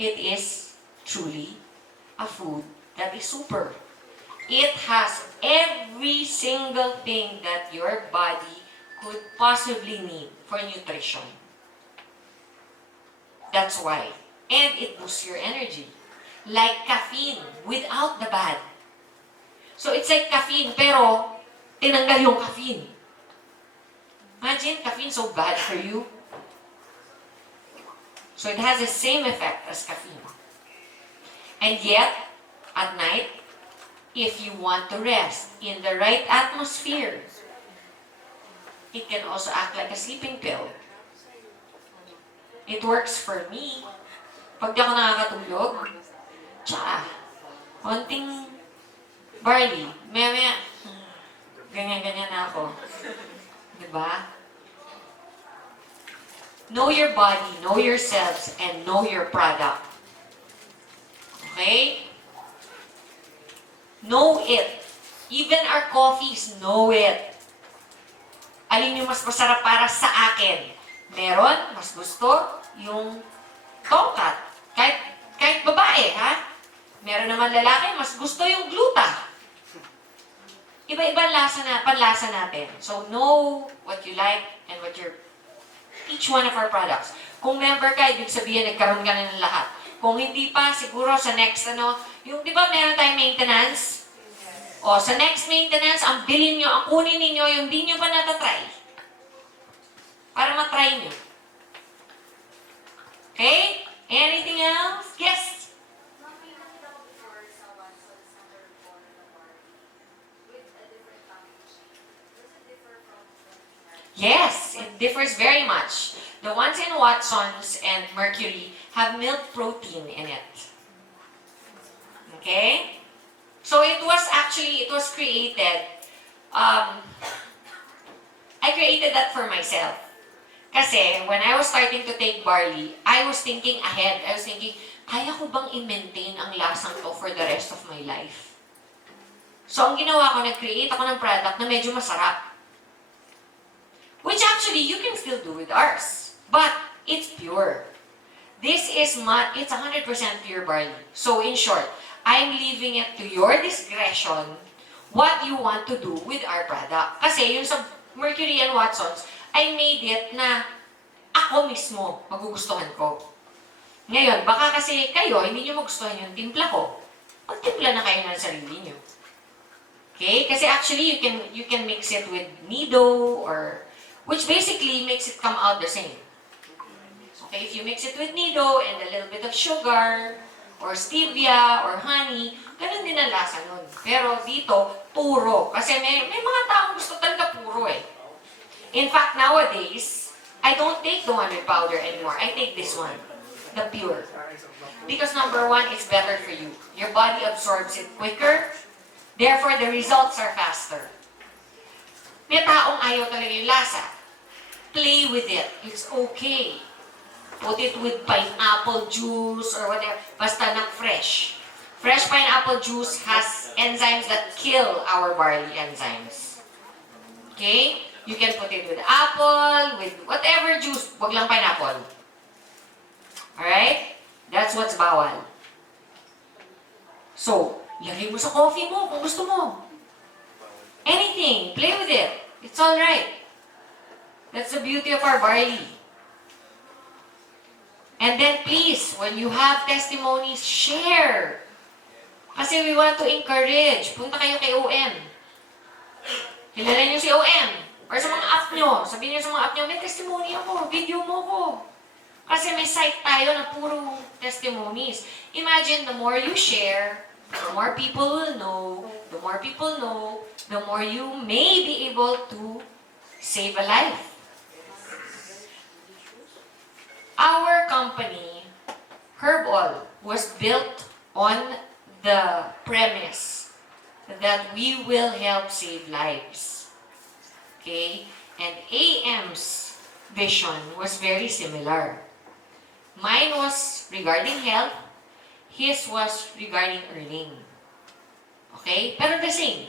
It is truly a food that is super. It has every single thing that your body could possibly need for nutrition. That's why. And it boosts your energy. Like caffeine, without the bad. So it's like caffeine, pero tinanggal yung caffeine. Imagine, caffeine so bad for you. So it has the same effect as caffeine. And yet, at night, if you want to rest in the right atmosphere, it can also act like a sleeping pill. It works for me. Pag di ako nakakatulog, konting barley, maya, ganyan-ganyan na ako. Diba? Know your body, know yourselves, and know your product. Okay? Know it. Even our coffees, know it. Alin yung mas masarap para sa akin? Meron, mas gusto yung tongkat. Kahit babae, ha? Meron naman lalaki, mas gusto yung gluta. Iba-ibang panlasa natin. So, know what you like and what each one of our products. Kung member ka, ibig sabihin, nagkaroon ka na ng lahat. Kung hindi pa, siguro sa next, yung, di ba meron tayong maintenance? O, sa next maintenance, ang bilhin nyo, ang kunin ninyo, yung di nyo pa natatry. Para matry nyo. Okay? Anything else? Yes? Yes, it differs very much. The ones in Watson's and Mercury have milk protein in it. Okay? So it was created, I created that for myself. Kasi when I was starting to take barley, I was thinking ahead. I was thinking, kaya ko bang i-maintain ang lasang to for the rest of my life? So ang ginawa ko, nag-create ako ng product na medyo masarap. Which actually, you can still do with ours. But, it's pure. It's 100% pure barley. So, in short, I'm leaving it to your discretion what you want to do with our product. Kasi, yung sa Mercury and Watson's, I made it na ako mismo magugustuhan ko. Ngayon, baka kasi kayo, hindi nyo magustuhan yung timpla ko. Magtimpla na kayo ng sarili nyo. Okay? Kasi actually, you can mix it with Nido or which basically makes it come out the same. Okay, if you mix it with Nido and a little bit of sugar, or stevia, or honey, ganun din ang lasa nun. Pero dito, puro. Kasi may mga taong gusto talaga puro eh. In fact, nowadays, I don't take the one with powder anymore. I take this one, the pure. Because number one, it's better for you. Your body absorbs it quicker, therefore the results are faster. May taong ayaw talaga yung lasa. Play with it. It's okay. Put it with pineapple juice or whatever. Basta not fresh. Fresh pineapple juice has enzymes that kill our barley enzymes. Okay? You can put it with apple, with whatever juice. Wag lang pineapple. Alright? That's what's bawal. So, lagay mo sa coffee mo kung gusto mo. Anything. Play with it. It's alright. That's the beauty of our barley. And then please, when you have testimonies, share. Kasi we want to encourage. Punta kayo kay OM. Kilala niyo si OM. Or sa mga app nyo. Sabihin niyo sa mga app nyo, may testimony ako, video mo ko. Kasi may site tayo na puro testimonies. Imagine, the more you share, the more people will know, the more people know, the more you may be able to save a life. Our company, Herbal, was built on the premise that we will help save lives. Okay? And AM's vision was very similar. Mine was regarding health, his was regarding earning. Okay? Pero the same.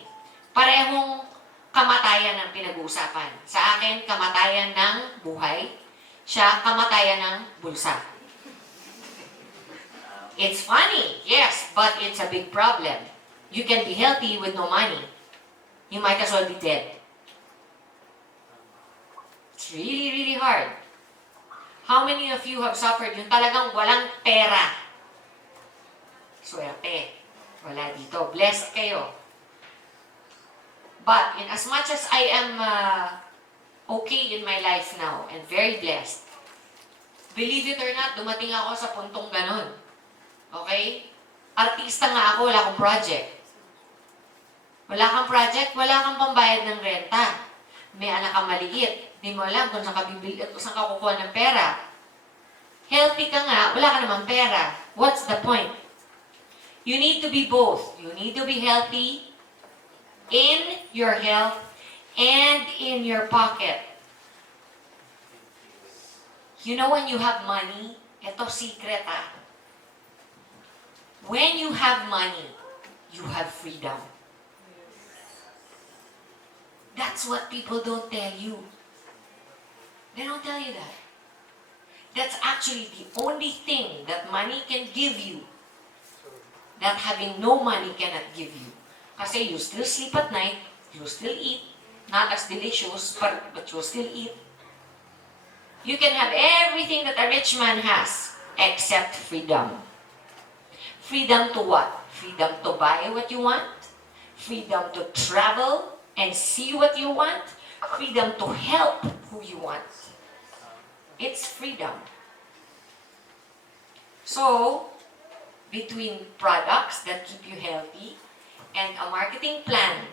Parehong kamatayan ang pinag-uusapan. Sa akin, kamatayan ng buhay. Siya, kamatayan ng bulsa. It's funny, yes, but it's a big problem. You can be healthy with no money. You might as well be dead. It's really, really hard. How many of you have suffered yung talagang walang pera? Swerte. Wala dito. Blessed kayo. But in as much as I am okay in my life now and very blessed, believe it or not, dumating ako sa puntong ganon. Okay? Artista nga ako, wala akong project. Wala kang project, wala kang pambayad ng renta. May anak kang maliit. Hindi mo alam kung saan ka kukuha ng pera. Healthy ka nga, wala ka namang pera. What's the point? You need to be both. You need to be healthy in your health and in your pocket. You know when you have money, ito secret when you have money, you have freedom. That's what people don't tell you. They don't tell you that. That's actually the only thing that money can give you that having no money cannot give you. Kasi you still sleep at night, you still eat, not as delicious, but you still eat. You can have everything that a rich man has, except freedom. Freedom to what? Freedom to buy what you want, freedom to travel and see what you want, freedom to help who you want. It's freedom. So, between products that keep you healthy and a marketing plan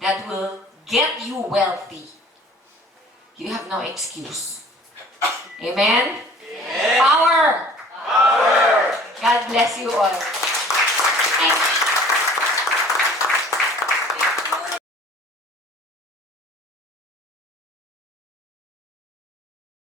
that will get you wealthy, you have no excuse. Amen? Amen. Power! Power. God bless you all.